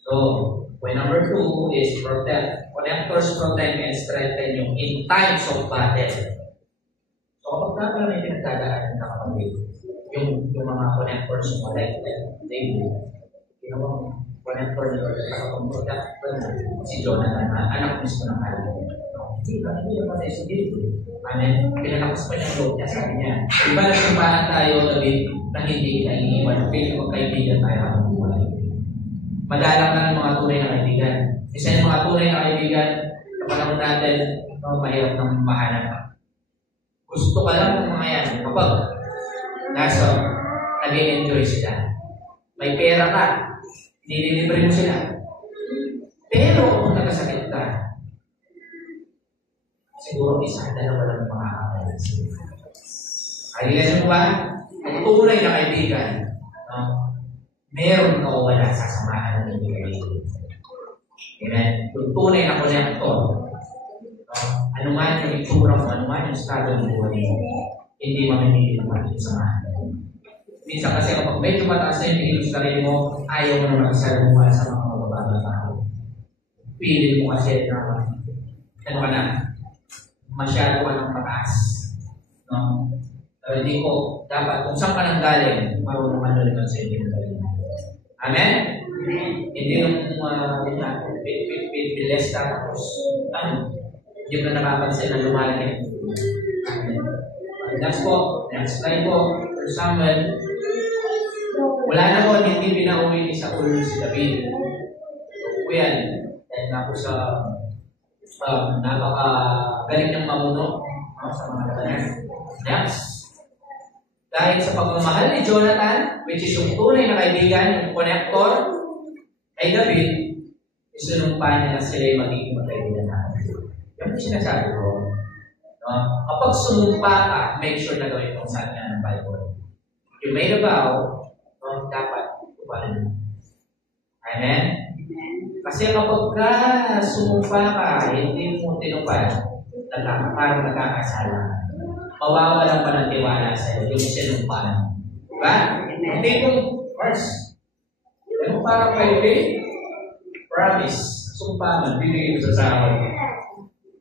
So, point number 2 is protect. Connectors protect and strengthen you in times of battle. So, kapag may pinagdadaan ng kapatid, yung mga connectors mo, like David, connector ni Lord at protect si Jonathan, anak mismo ng Kali. Hindi na patay si David. Amen? Pinalakas pa niya ang loob niya, sabi niya. Diba nagsampahan tayo, David, na hindi kita iniiwan. Pili magkaibigan tayo ang buhay. Madalang na ng mga tunay na kaibigan. Isa yung mga tunay na kaibigan, sa panahon natin, mahirap ng mahanap. Gusto ka lang ng mga yan. Kapag nag-enjoy sila. May pera ka, nililibre mo sila. Pero kung nagkasakit ka, siguro isa, dalawa lang mga kakailan sila. Kailan mo ba? Ang tunay na kaibigan, meron ka o wala sa samahan ng kaibigan. Amen? Yung tunay na connector, ano man yung itsura mo, ano man yung estado ng buhay mo, hindi mamimili naman yung samahan. Minsan kasi kapag medyo mataas na yung tingin sa sarili mo, ayaw mo naman sa lumuha sa mga mabababa tao. Pili mo kasi na, ano ka na, masyado ka ng mataas. No? Pero hindi ko, dapat, kung saan ka nang galing, marunong ka naman sa inyo ng galing. Amen? Hindi yung piles tapos, hindi mo na napapansin na lumalaki. Next po, next slide po. For Samuel, wala na po, hindi pinauwi ni Saul si David. So po yan, dahil nga po sa napakagaling niyang mamuno sa mga katanan. Next, dahil sa pagmamahal ni Jonathan, which is yung tunay na kaibigan, yung connector kay David, isunumpa niya na sila yung magiging magkaibigan natin. Yung sinasabi ko, kapag sumumpa ka, make sure na gawin itong sabi nga ng Bible. You made a vow, dapat tuparin mo. Amen? Kasi kapag ka sumumpa ka, hindi mo tinupad, parang nagkakasala. Mawawalan pa ng tiwala sa iyo, yung sinumpa. Diba? Hindi kong first. Yung parang kayo, promise, sumpa man, bibigay mo sa sahod.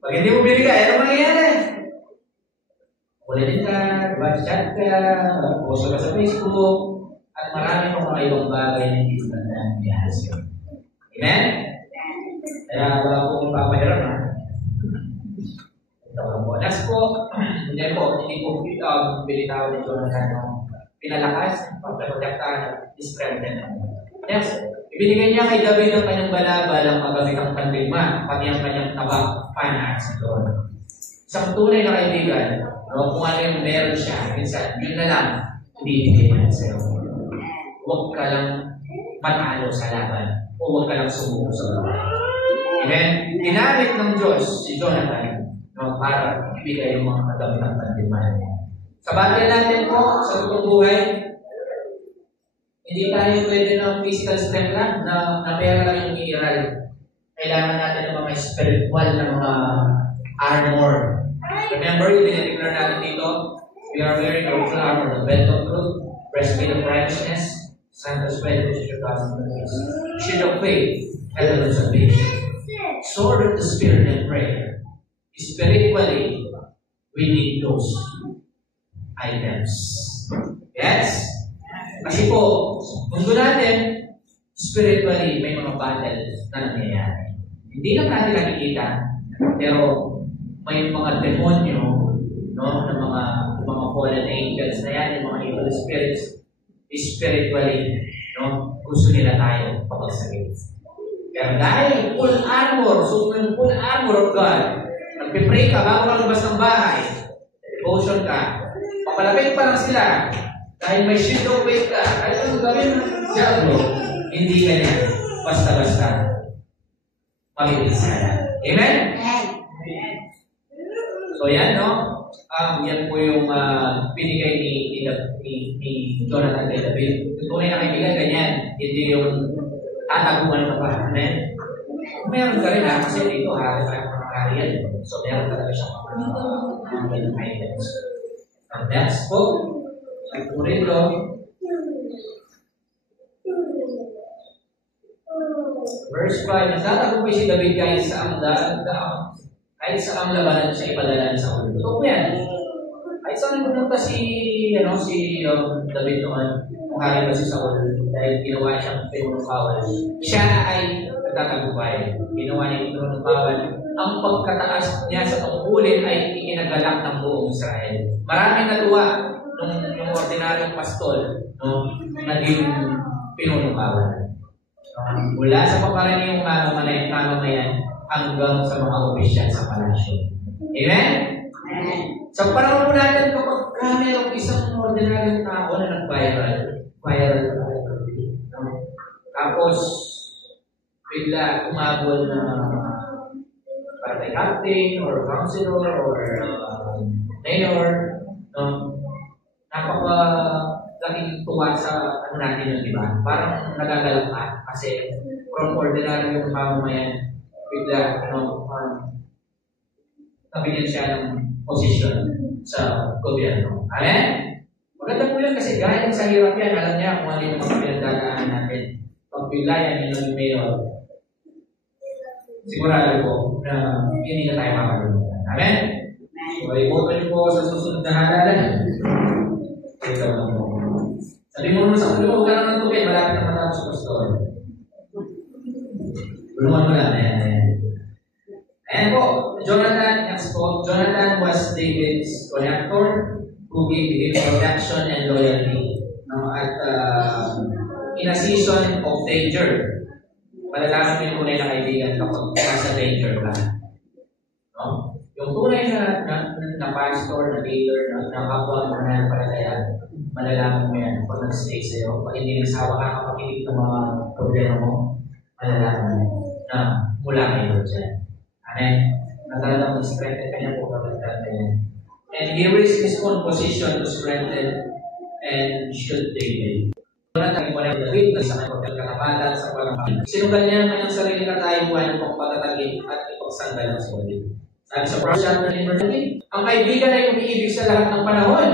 Pag hindi mo binigay, ano mangyayari? Kulitin ka, chat ka, post ka sa Facebook, at marami pang mga ibang bagay na hindi mo tandaan yan sa iyo. Amen? Kaya wala po kong papahiram ha. Ito po. Next po, hindi po pinitaw ni Jonathan pinalakas, pagkaprotektahan, strengthen. Next, ibinigay niya kay David ang kanyang balabal ang magamitang pandigma, pati ang kanyang tabak, panas, doon. Isang tunay na kaibigan, kung ano yung meron siya, minsan, yun na lang, ibibigay niya sa iyo. Huwag ka lang matalo sa laban, o huwag ka lang sumuko sa laban. Amen? Ginamit ng Diyos si Jonathan para ibigay yung mga kagamitang pandigma. Sa battle natin po, sa totoong buhay, hindi tayo pwede ng physical strength lang na pera lang yung iiral. Kailangan natin ng mga spiritual na mga armor. Remember, yung dinideclare natin dito, we are wearing our full armor, the belt of truth, breastplate of righteousness, sandals spread which is your gospel peace, shield of faith, helmet of salvation, sword of the spirit and prayer. Spiritually, we need those items. Yes? Kasi po, mundo natin, spiritually, may mga battles na nangyayari. Hindi lang natin nakikita, pero may mga demonyo, no, ng mga fallen angels na yan, yung mga evil spirits, spiritually, no, gusto nila tayo papagsagit. Pero dahil full armor, so yung full armor of God, nagpipray ka bago ka lumabas ng bahay, devotion ka, papalapit pa lang sila, dahil may shield of faith ka, ay kung gawin ng diablo, hindi ka niya, basta-basta, magiging Amen? So yan, no? Yan po yung binigay ni Jonathan kay David. Yung tunay na kaibigan, ganyan. Hindi yung tataguan ka pa. Amen? Meron ka rin kasi dito hari tayo mga yan. So meron talaga siyang mga items. And next po, ito rin ito. Verse 5, nagtatagumpay si David kahit sa ang labanan siya ipadala sa ulo. Ito po yan. Kahit saan pumunta si David noon, kung hari ba si Saul, dahil ginawa siyang pinunong bawal, siya ay nagtatagumpay. Ginawa niya pinunong bawal. Ang pagkataas niya sa tungkulin ay ikinagalak ng buong Israel. Maraming natuwa nung ordinaryong pastol, naging pinunong bawal. Mula sa pagkaraniwang mamamayan hanggang sa mga opisyal sa palasyo. Amen? Sa panahon po natin, kapag mayroong isang ordinaryong tao na nag-viral, tapos bigla umabol na barangay captain or councilor or mayor, napaka-laking tuwa sa natin yun, di ba? Parang nagagalak ka kasi from ordinary yung mamamayan, bigla, nabigyan siya ng posisyon sa gobyerno. Amen? Maganda po yun kasi gaya sa hirap yan, alam niya kung ano yung mga pinagdadaanan natin. Pag bigla yan yung mayor, sigurado po na hindi na tayo makakalimutan. Amen? So, i-open po sa susunod na halalan. Ito lang po. Sabi mo sa ulo, huwag ka lang ng tubig, malapit na matapos sa pastor. Tulungan mo lang. Ayan po, Jonathan was David's connector. give him protection and loyalty. No? At in a season of danger, malalaman mo yung tunay na kaibigan kapag nasa danger ka. No? Yung tunay na pastor, na leader, na kapwa mo na palataya, malalaman mo yan pag nag-stay sa'yo. Pag hindi nagsawa ka, kapag hindi ng mga problema mo, malalaman mo na mula kayo dyan. Amen? Nagalaman mo, strengthen ka niya po kapag yan. And he raised his own position to strengthen and should David. Wala tayong wala yung David sa kanyang katapatan sa walang sinugal niya ang kanyang sarili katayuan upang patatagin at ipagsanggal ang sulit. Sabi sa Proverbs chapter 9, ang kaibigan ay umiibig sa lahat ng panahon.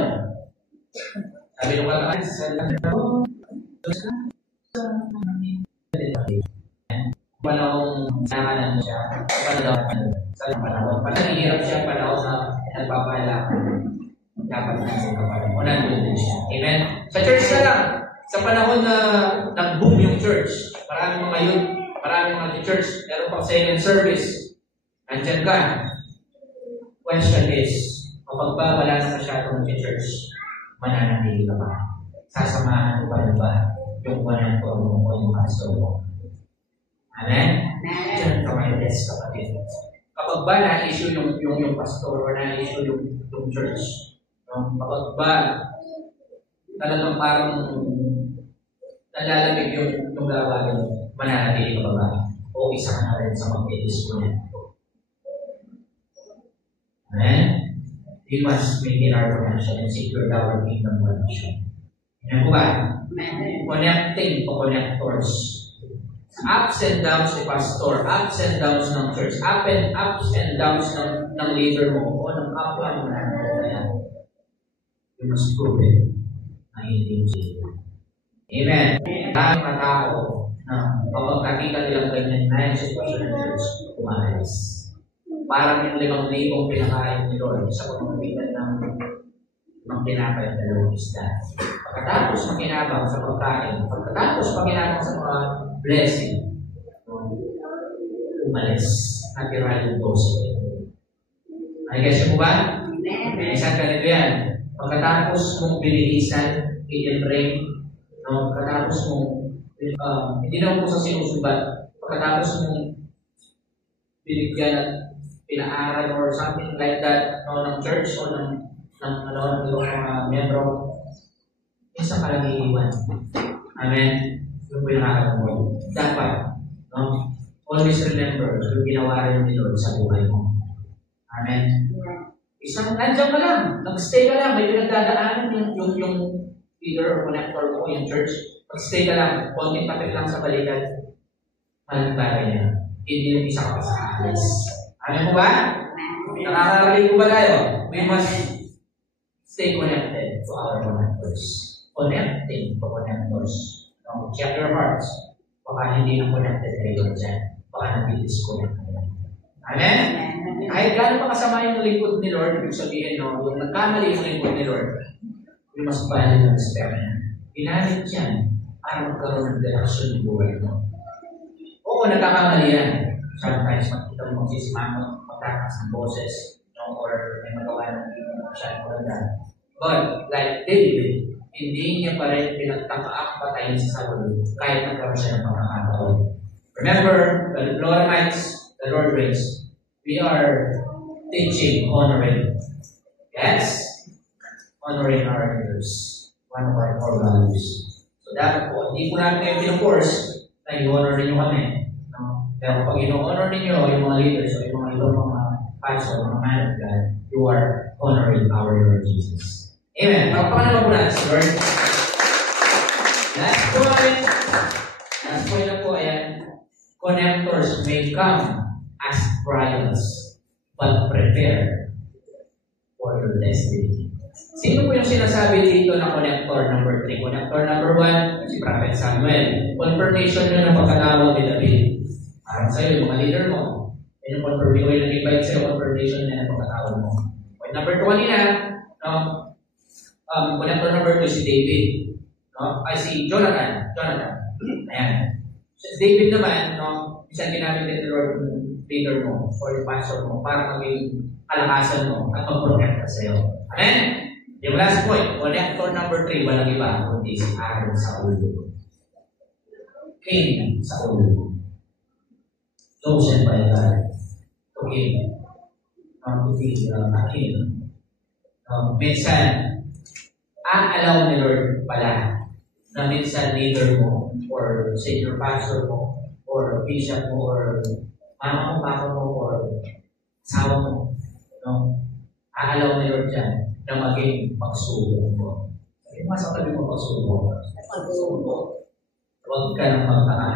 Sabi ng katawan, sa lahat ng panahon, nakanan mo siya, sa panahon. Panahirap siya, panahon na nagpapala. Dapat na sa panahon. Nandun din siya. Amen? Sa church na lang, sa panahon na nag-boom yung church, maraming mga youth, maraming mga church, meron pang second service, andyan ka. Question is, kapag ba wala na masyadong church, mananatili ka ba? Sasamahan ba ba yung walang mo o yung pastor mo? Amen? Diyan ka may best kapatid. Kapag ba na-issue yung pastor o na-issue yung church, kapag ba talagang parang nalalamig yung gawain, mananatili ka ba? O isa ka na rin sa mag-disconnect? Amen? We must maintain our connection and secure our kingdom connection. Amen po ba? Connecting o connectors. Ups and downs ni pastor, ups and downs ng church, ups and downs ng leader mo o ng kapwa mo na nangyayari. You must prove it na hindi mo. Amen. Dahil mga tao na kapag nakita nilang ganyan na yung sitwasyon ng church, umalis. Parang yung 5,000 pinakain ni Lord sa pagmamagitan ng pinapay at dalawang isda. Pagkatapos makinabang sa pagkain, pagkatapos makinabang sa mga blessing, umalis at tira yung 12. Ay, guys, po ba? Isang ganito yan. Pagkatapos mong binilisan, i-bring, pagkatapos mong, hindi naman po sa sinusubat, pagkatapos mong binigyan at pinaaral or something like that ng church o ng mga membro, isang kalanginiwan. Amen? Yung po yung nakakalaman. Dapat, always remember yung ginawa rin ni Lord sa buhay mo. Amen? Isang nandiyan ka lang, nag-stay ka lang, may pinagdadaanan yung leader or connector mo, yung church. Mag-stay ka lang, konting tapit lang sa balikat, malang bagay niya. Hindi yung isa ka pa sa alis. Amen mo ba? Nakakarinig mo ba tayo? We must stay connected to our connectors. Connecting to connectors. Check your hearts. Baka hindi na connected kayo dyan. Baka nag-disconnect kayo. Amen? Kahit gano'n pa kasama yung lingkod ni Lord, ibig sabihin, yung nagkamali yung lingkod ni Lord, we must value and respect. Pinalit yan para magkaroon ng direction ng buhay mo. Oo, nagkakamali yan. Sometimes makita mo magsisimano, magtakas ng boses, or may magawa ng masyadong maganda. But, like David, hindi niya pa rin pinagtakaak patayin sa Saul kahit nagkaroon siya ng pagkakataon. Remember, the Lordites, the Lord raised, we are teaching, honoring. Yes? Honoring our elders. One of our core values. So, dapat po, hindi po namin kayo pinuforce na i-honor ninyo kami. Pero pag ino-honor ninyo yung mga leaders o yung mga ibang mga pastor, mga man of God, you are honoring our Lord Jesus. Amen. Pagpakalaman po natin, Lord. Last point na po, ayan. Connectors may come as trials, but prepare for your destiny. Sino po yung sinasabi dito na connector number 3? Connector number 1, si Prophet Samuel. Confirmation nyo ng pagkatawag ni David. Parang sa'yo, yung mga leader mo. Yung confirmation, yung nag-invite sa'yo, confirmation na ng pagkatawag mo. Point number 2 nila, connector number 2 si David. Ay, si Jonathan. Ayan. Si David naman, isang ginamit ni Lord yung leader mo or yung pastor mo para maging kalakasan mo at mag-protect ka sa'yo. Amen? Yung last point, connector number 3, walang iba, kundi si Aaron Saul. King Saul. Chosen by God to king. To be a king. Minsan, aalaw ni Lord pala na minsan leader mo or senior pastor mo or bishop mo or mama mo, papa mo or asawa mo. No? Aalaw ni Lord dyan na maging pagsubok mo. Sabi mo sa tabi mo pagsubok. Huwag ka nang magtaka.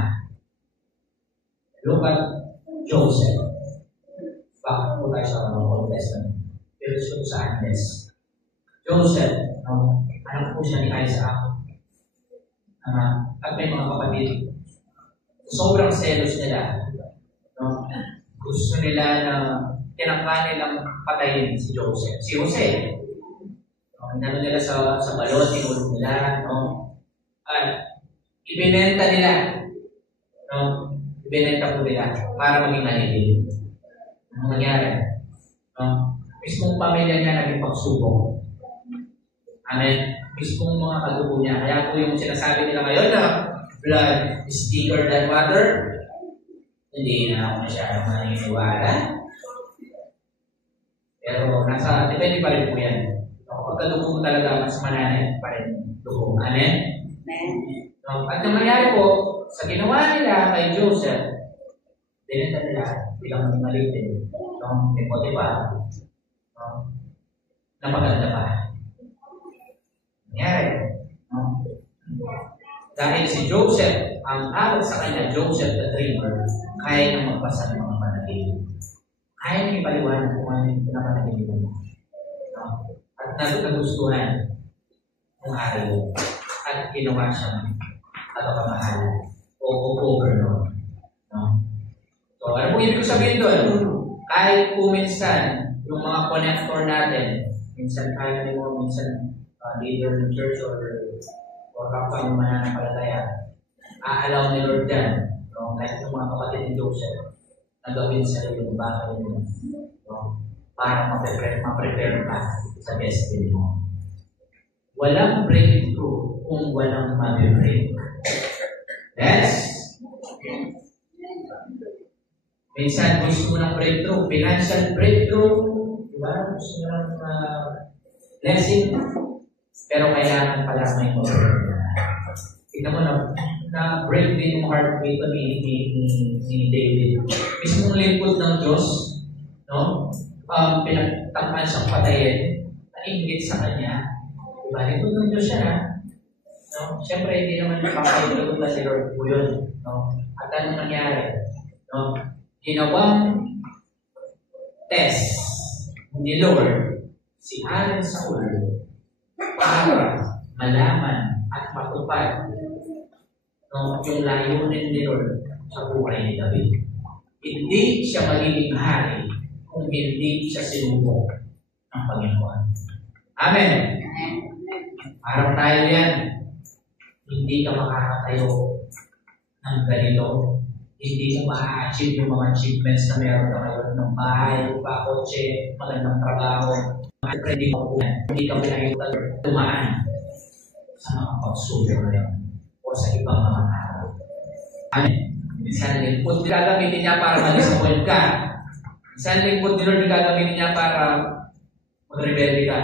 Look at Joseph. Bakit po tayo sa Old Testament? Pero ito sa Agnes. Joseph, anak po siya ni Isaac. At may mga kapatid. Sobrang selos nila. Gusto nila na tinangka nilang patayin si Joseph. Si Jose. Inano nila sa balon, tinulog nila. At ibinenta nila. Ibinenta po nila para maging alipin. Ano nangyari? Mismong pamilya niya naging pagsubok. Amen. Mismong mga kadugo niya. Kaya po yung sinasabi nila ngayon na blood is thicker than water. Hindi na ako masyadong maniniwala. Pero depende pa rin po yan. Pagkadugo mo talaga, mas mananay pa rin dugo. Amen? At ang nangyari po, sa ginawa nila kay Joseph, binenta nila bilang malitin. Di ba? Napaganda pa. Nangyari. Dahil si Joseph, ang tawag sa kanya, Joseph the Dreamer, kaya niyang magbasa ng mga panaginip. Kaya niyang ipaliwanag kung ano yung pinapanaginip mo. At nagustuhan ng araw at ginawa siyang kamahal o governor. So, ano po ibig sabihin doon? Kahit po minsan, yung mga connector natin, minsan kaya mo, minsan leader ng church or kapwa ng mananampalataya, aalaw ni Lord dyan, kahit yung mga kapatid ni Joseph, na gawin sa iyo yung bagay mo, para ma-prepare ka sa destiny mo. Walang breakthrough kung walang ma-break. Yes? Minsan gusto mo ng breakthrough, financial breakthrough, diba? Gusto mo ng blessing, pero kailangan pala may problema. Tignan mo na break din yung heart dito ni David. Mismong lingkod ng Diyos, pinagtakpan siyang patayin, nainggit sa kanya. Diba? Lingkod ng Diyos siya, Siyempre, hindi naman nakakaitulog na si Lord po yun. At anong nangyari? Ginawang test ni Lord si Aaron Saul para malaman at matupad yung layunin ni Lord sa buhay ni David. Hindi siya magiging hari kung hindi siya sinubok ng Panginoon. Amen. Parang tayo yan. Hindi ka makakatayo ng ganito. Hindi mo ma-achieve yung mga achievements na meron ka ngayon ng bahay, kotse, magandang trabaho. Hindi ka pinayutan tumaan sa mga pagsubok na yun o sa ibang mga tao. Amen. Minsan lingkod din gagamitin niya para ma-disappoint ka. Minsan lingkod din gagamitin niya para mag-rebelde ka.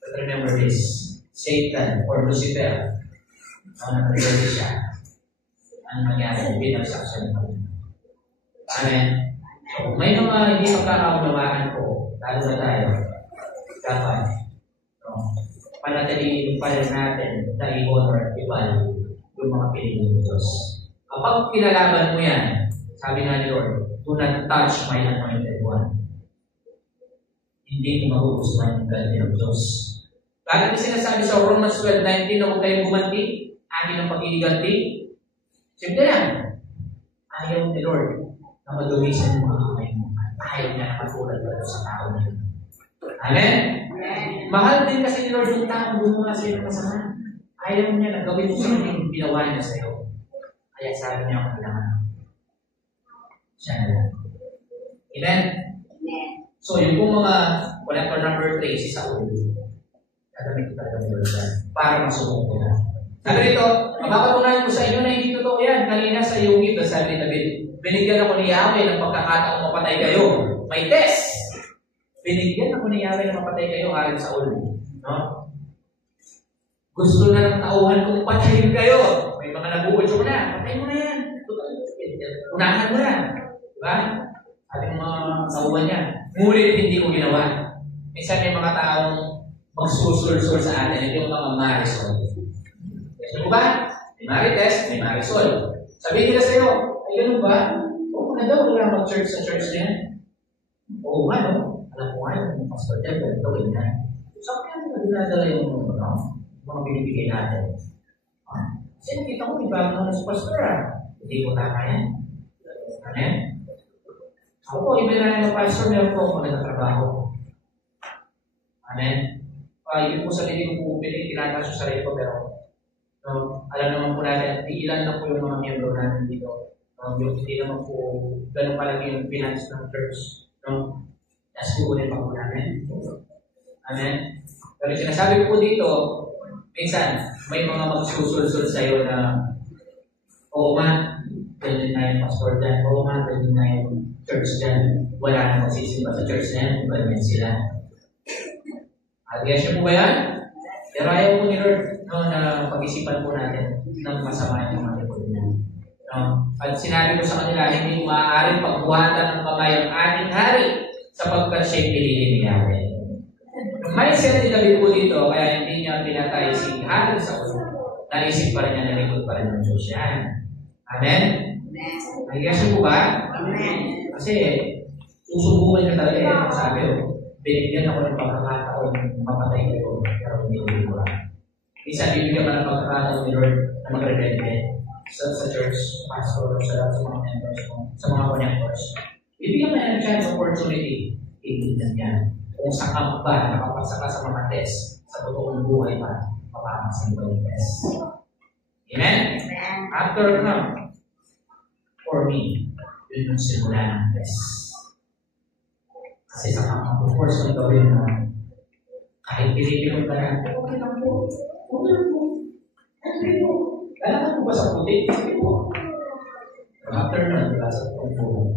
But remember this, Satan or Lucifer, nag-rebelde siya. Ano nangyari? Binagsak siya ng Panginoon. Amen. So, may mga hindi magkakaunawaan po, lalo na tayo, dapat, panatilihin pa rin natin na i-honor at i-value yung mga pinili ng Diyos. Kapag kinalaban mo yan, sabi nga ni Lord, do not touch my anointed one. Hindi mo magugustuhan yung ganti ng Diyos. Bakit yung sinasabi sa Romans 12:19 na huwag kayong gumanti, akin ang pag-iiganti? Simple lang. Ayaw ni Lord na madumisan yung mga kamay mo. Ayaw niya na matulad ka sa tao niya. Amen? Mahal din kasi ni Lord yung taong gumawa sa iyo ng masama. Ayaw niya na gawin mo sa yung ginawa niya sa iyo. Kaya sabi niya ako kailangan. Siya na lang. Amen? So, yung pong mga connector number 3, si Saul. Gagamitin talaga ni Lord yan para masubok ko na. Sabi dito, mapapatunayan ko sa inyo na hindi totoo yan. Kanina sa iyong ito, sabi ni David, binigyan ako ni Yahweh ng pagkakataong mapatay kayo. May test. Binigyan ako ni Yahweh ng mapatay kayo ayon sa ulo. No? Gusto na ng tauhan kung patayin kayo. May mga nabubudsok na. Patayin mo na yan. Unahan mo na. Diba? Ating mga tauhan niya. Ngunit hindi ko ginawa. Minsan may mga taong magsusul-sul sa atin. Ito yung mga marisol. Kasi mo ba? May marites, may marisol. Sabihin nila sa'yo, ay ganun ba? Oo na daw, wala mag-church sa church na yan. Oo nga, no? Alam ko nga, yung pastor dyan, ganun gawin na. So, kaya mo dinadala yung mga binibigay natin. Kasi nakita ko, may bago na sa pastor, hindi ko tama yan. Amen? Ako po, iba na yung pastor, meron po ako nagtatrabaho. Amen? Yun po sa hindi ko po tinataas yung sarili ko, pero alam naman po natin, ilan na po yung mga miyembro natin dito. Hindi naman po ganun palagi yung finance ng church. Tapos kukunin pa po namin. Amen? Pero sinasabi ko po dito, minsan, may mga magsusulsul sa'yo na oo nga, ganyan na yung pastor dyan. Oo nga, ganyan na yung church dyan. Wala na magsisimba sa church na yan, ganyan sila. Agresya po ba yan? Pero ayaw po ni Lord na pag-isipan po natin ng masama yung mga likod niya. At sinabi ko sa kanila, hindi maaaring pagbuhatan ng kamay ang ating hari sapagkat siya'y pinili ni Yahweh. May set ni David po dito, kaya hindi niya pinatay si Hari sa ulo. Naisip pa rin niya na likod pa rin ng Diyos yan. Amen? Nagigasi po ba? Amen. Kasi, susubukan niya talaga yan. Sabi ko, binigyan ako ng pagkakataon mapatay ko, pero hindi ko ito. Isa, bibigyan ka ng pagkakataon ni Lord na mag-rebelde sa church, pastor, sa mga mentors mo, sa mga connectors. Bibigyan ka ng chance opportunity. Itignan niya. Kung saan ka ba, nakapasa ka sa mga test, sa totoong buhay pa, mapapasang ko yung test. Amen? After for me, yun yung simula ng test. Kasi sa pang-force ng gawin na kahit pinipilong ka na, okay lang po. Okay lang po. Okay po. Kailangan po ba sa puti? Okay po. After nun, wala sa pang-force.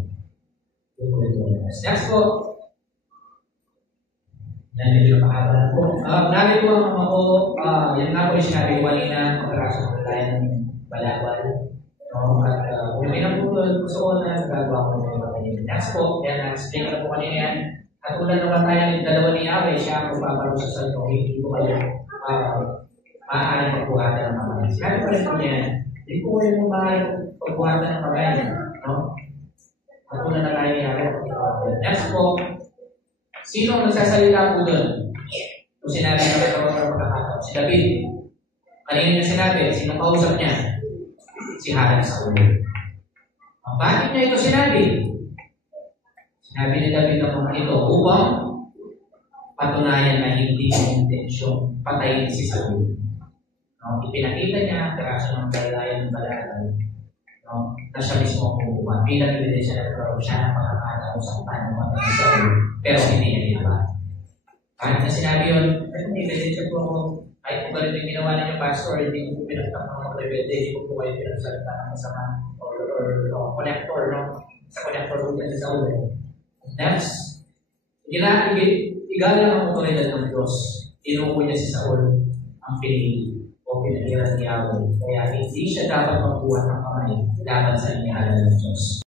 Next po. Yan medyo pakatalan po. Narito ang mga po, yan nga po yung sinabi ko kanina, pagkarasyon ng tayo ng balawal. At kung may naputulan po sa una, nagagawa ko ng mga kanina. Next po, yan, na-explain ko na po kanina yan. At ulan naman tayo ng dalawa ni Yahweh, siya ang magpapalo sa salto, hindi ko kayo maaaring pagbuhatan ng kamay. Sinabi pa rin po yan, hindi ko kayo maaaring pagbuhatan ng kamay. At ulan na tayo ni Yahweh. Next po, sino ang nagsasalita po doon? Kung sinabi na ito ang pagkakataon, si David. Kanina niya sinabi, sino kausap niya? Si Hari sa ulo. Bakit niya ito sinabi? Sinabi ni David ang mga ito upang patunayan na hindi ang intensyong patayin si Saul. Ipinakita niya, karasyon ng dalayan ng balagay, na siya mismo ang kumukuha. Bilang ebidensya na nagkaroon siya ng pagkakataon sa paano patayin si Saul. Pero hindi niya ginawa. Kahit na sinabi yun, may ebidensya po ako, kahit kung ganito yung ginawa ninyo, pastor, hindi ko po pinagtak ng mga rebelde, hindi ko po kayo pinagsalita ng masama or connector, sa connector po kasi sa ulo. Next, igalang ang otoridad ng Diyos. Inuupo niya si Saul ang pinili o pinaliran ni Yahweh. Kaya hindi siya dapat magbuhat ng kamay laban sa inihalan ng Diyos.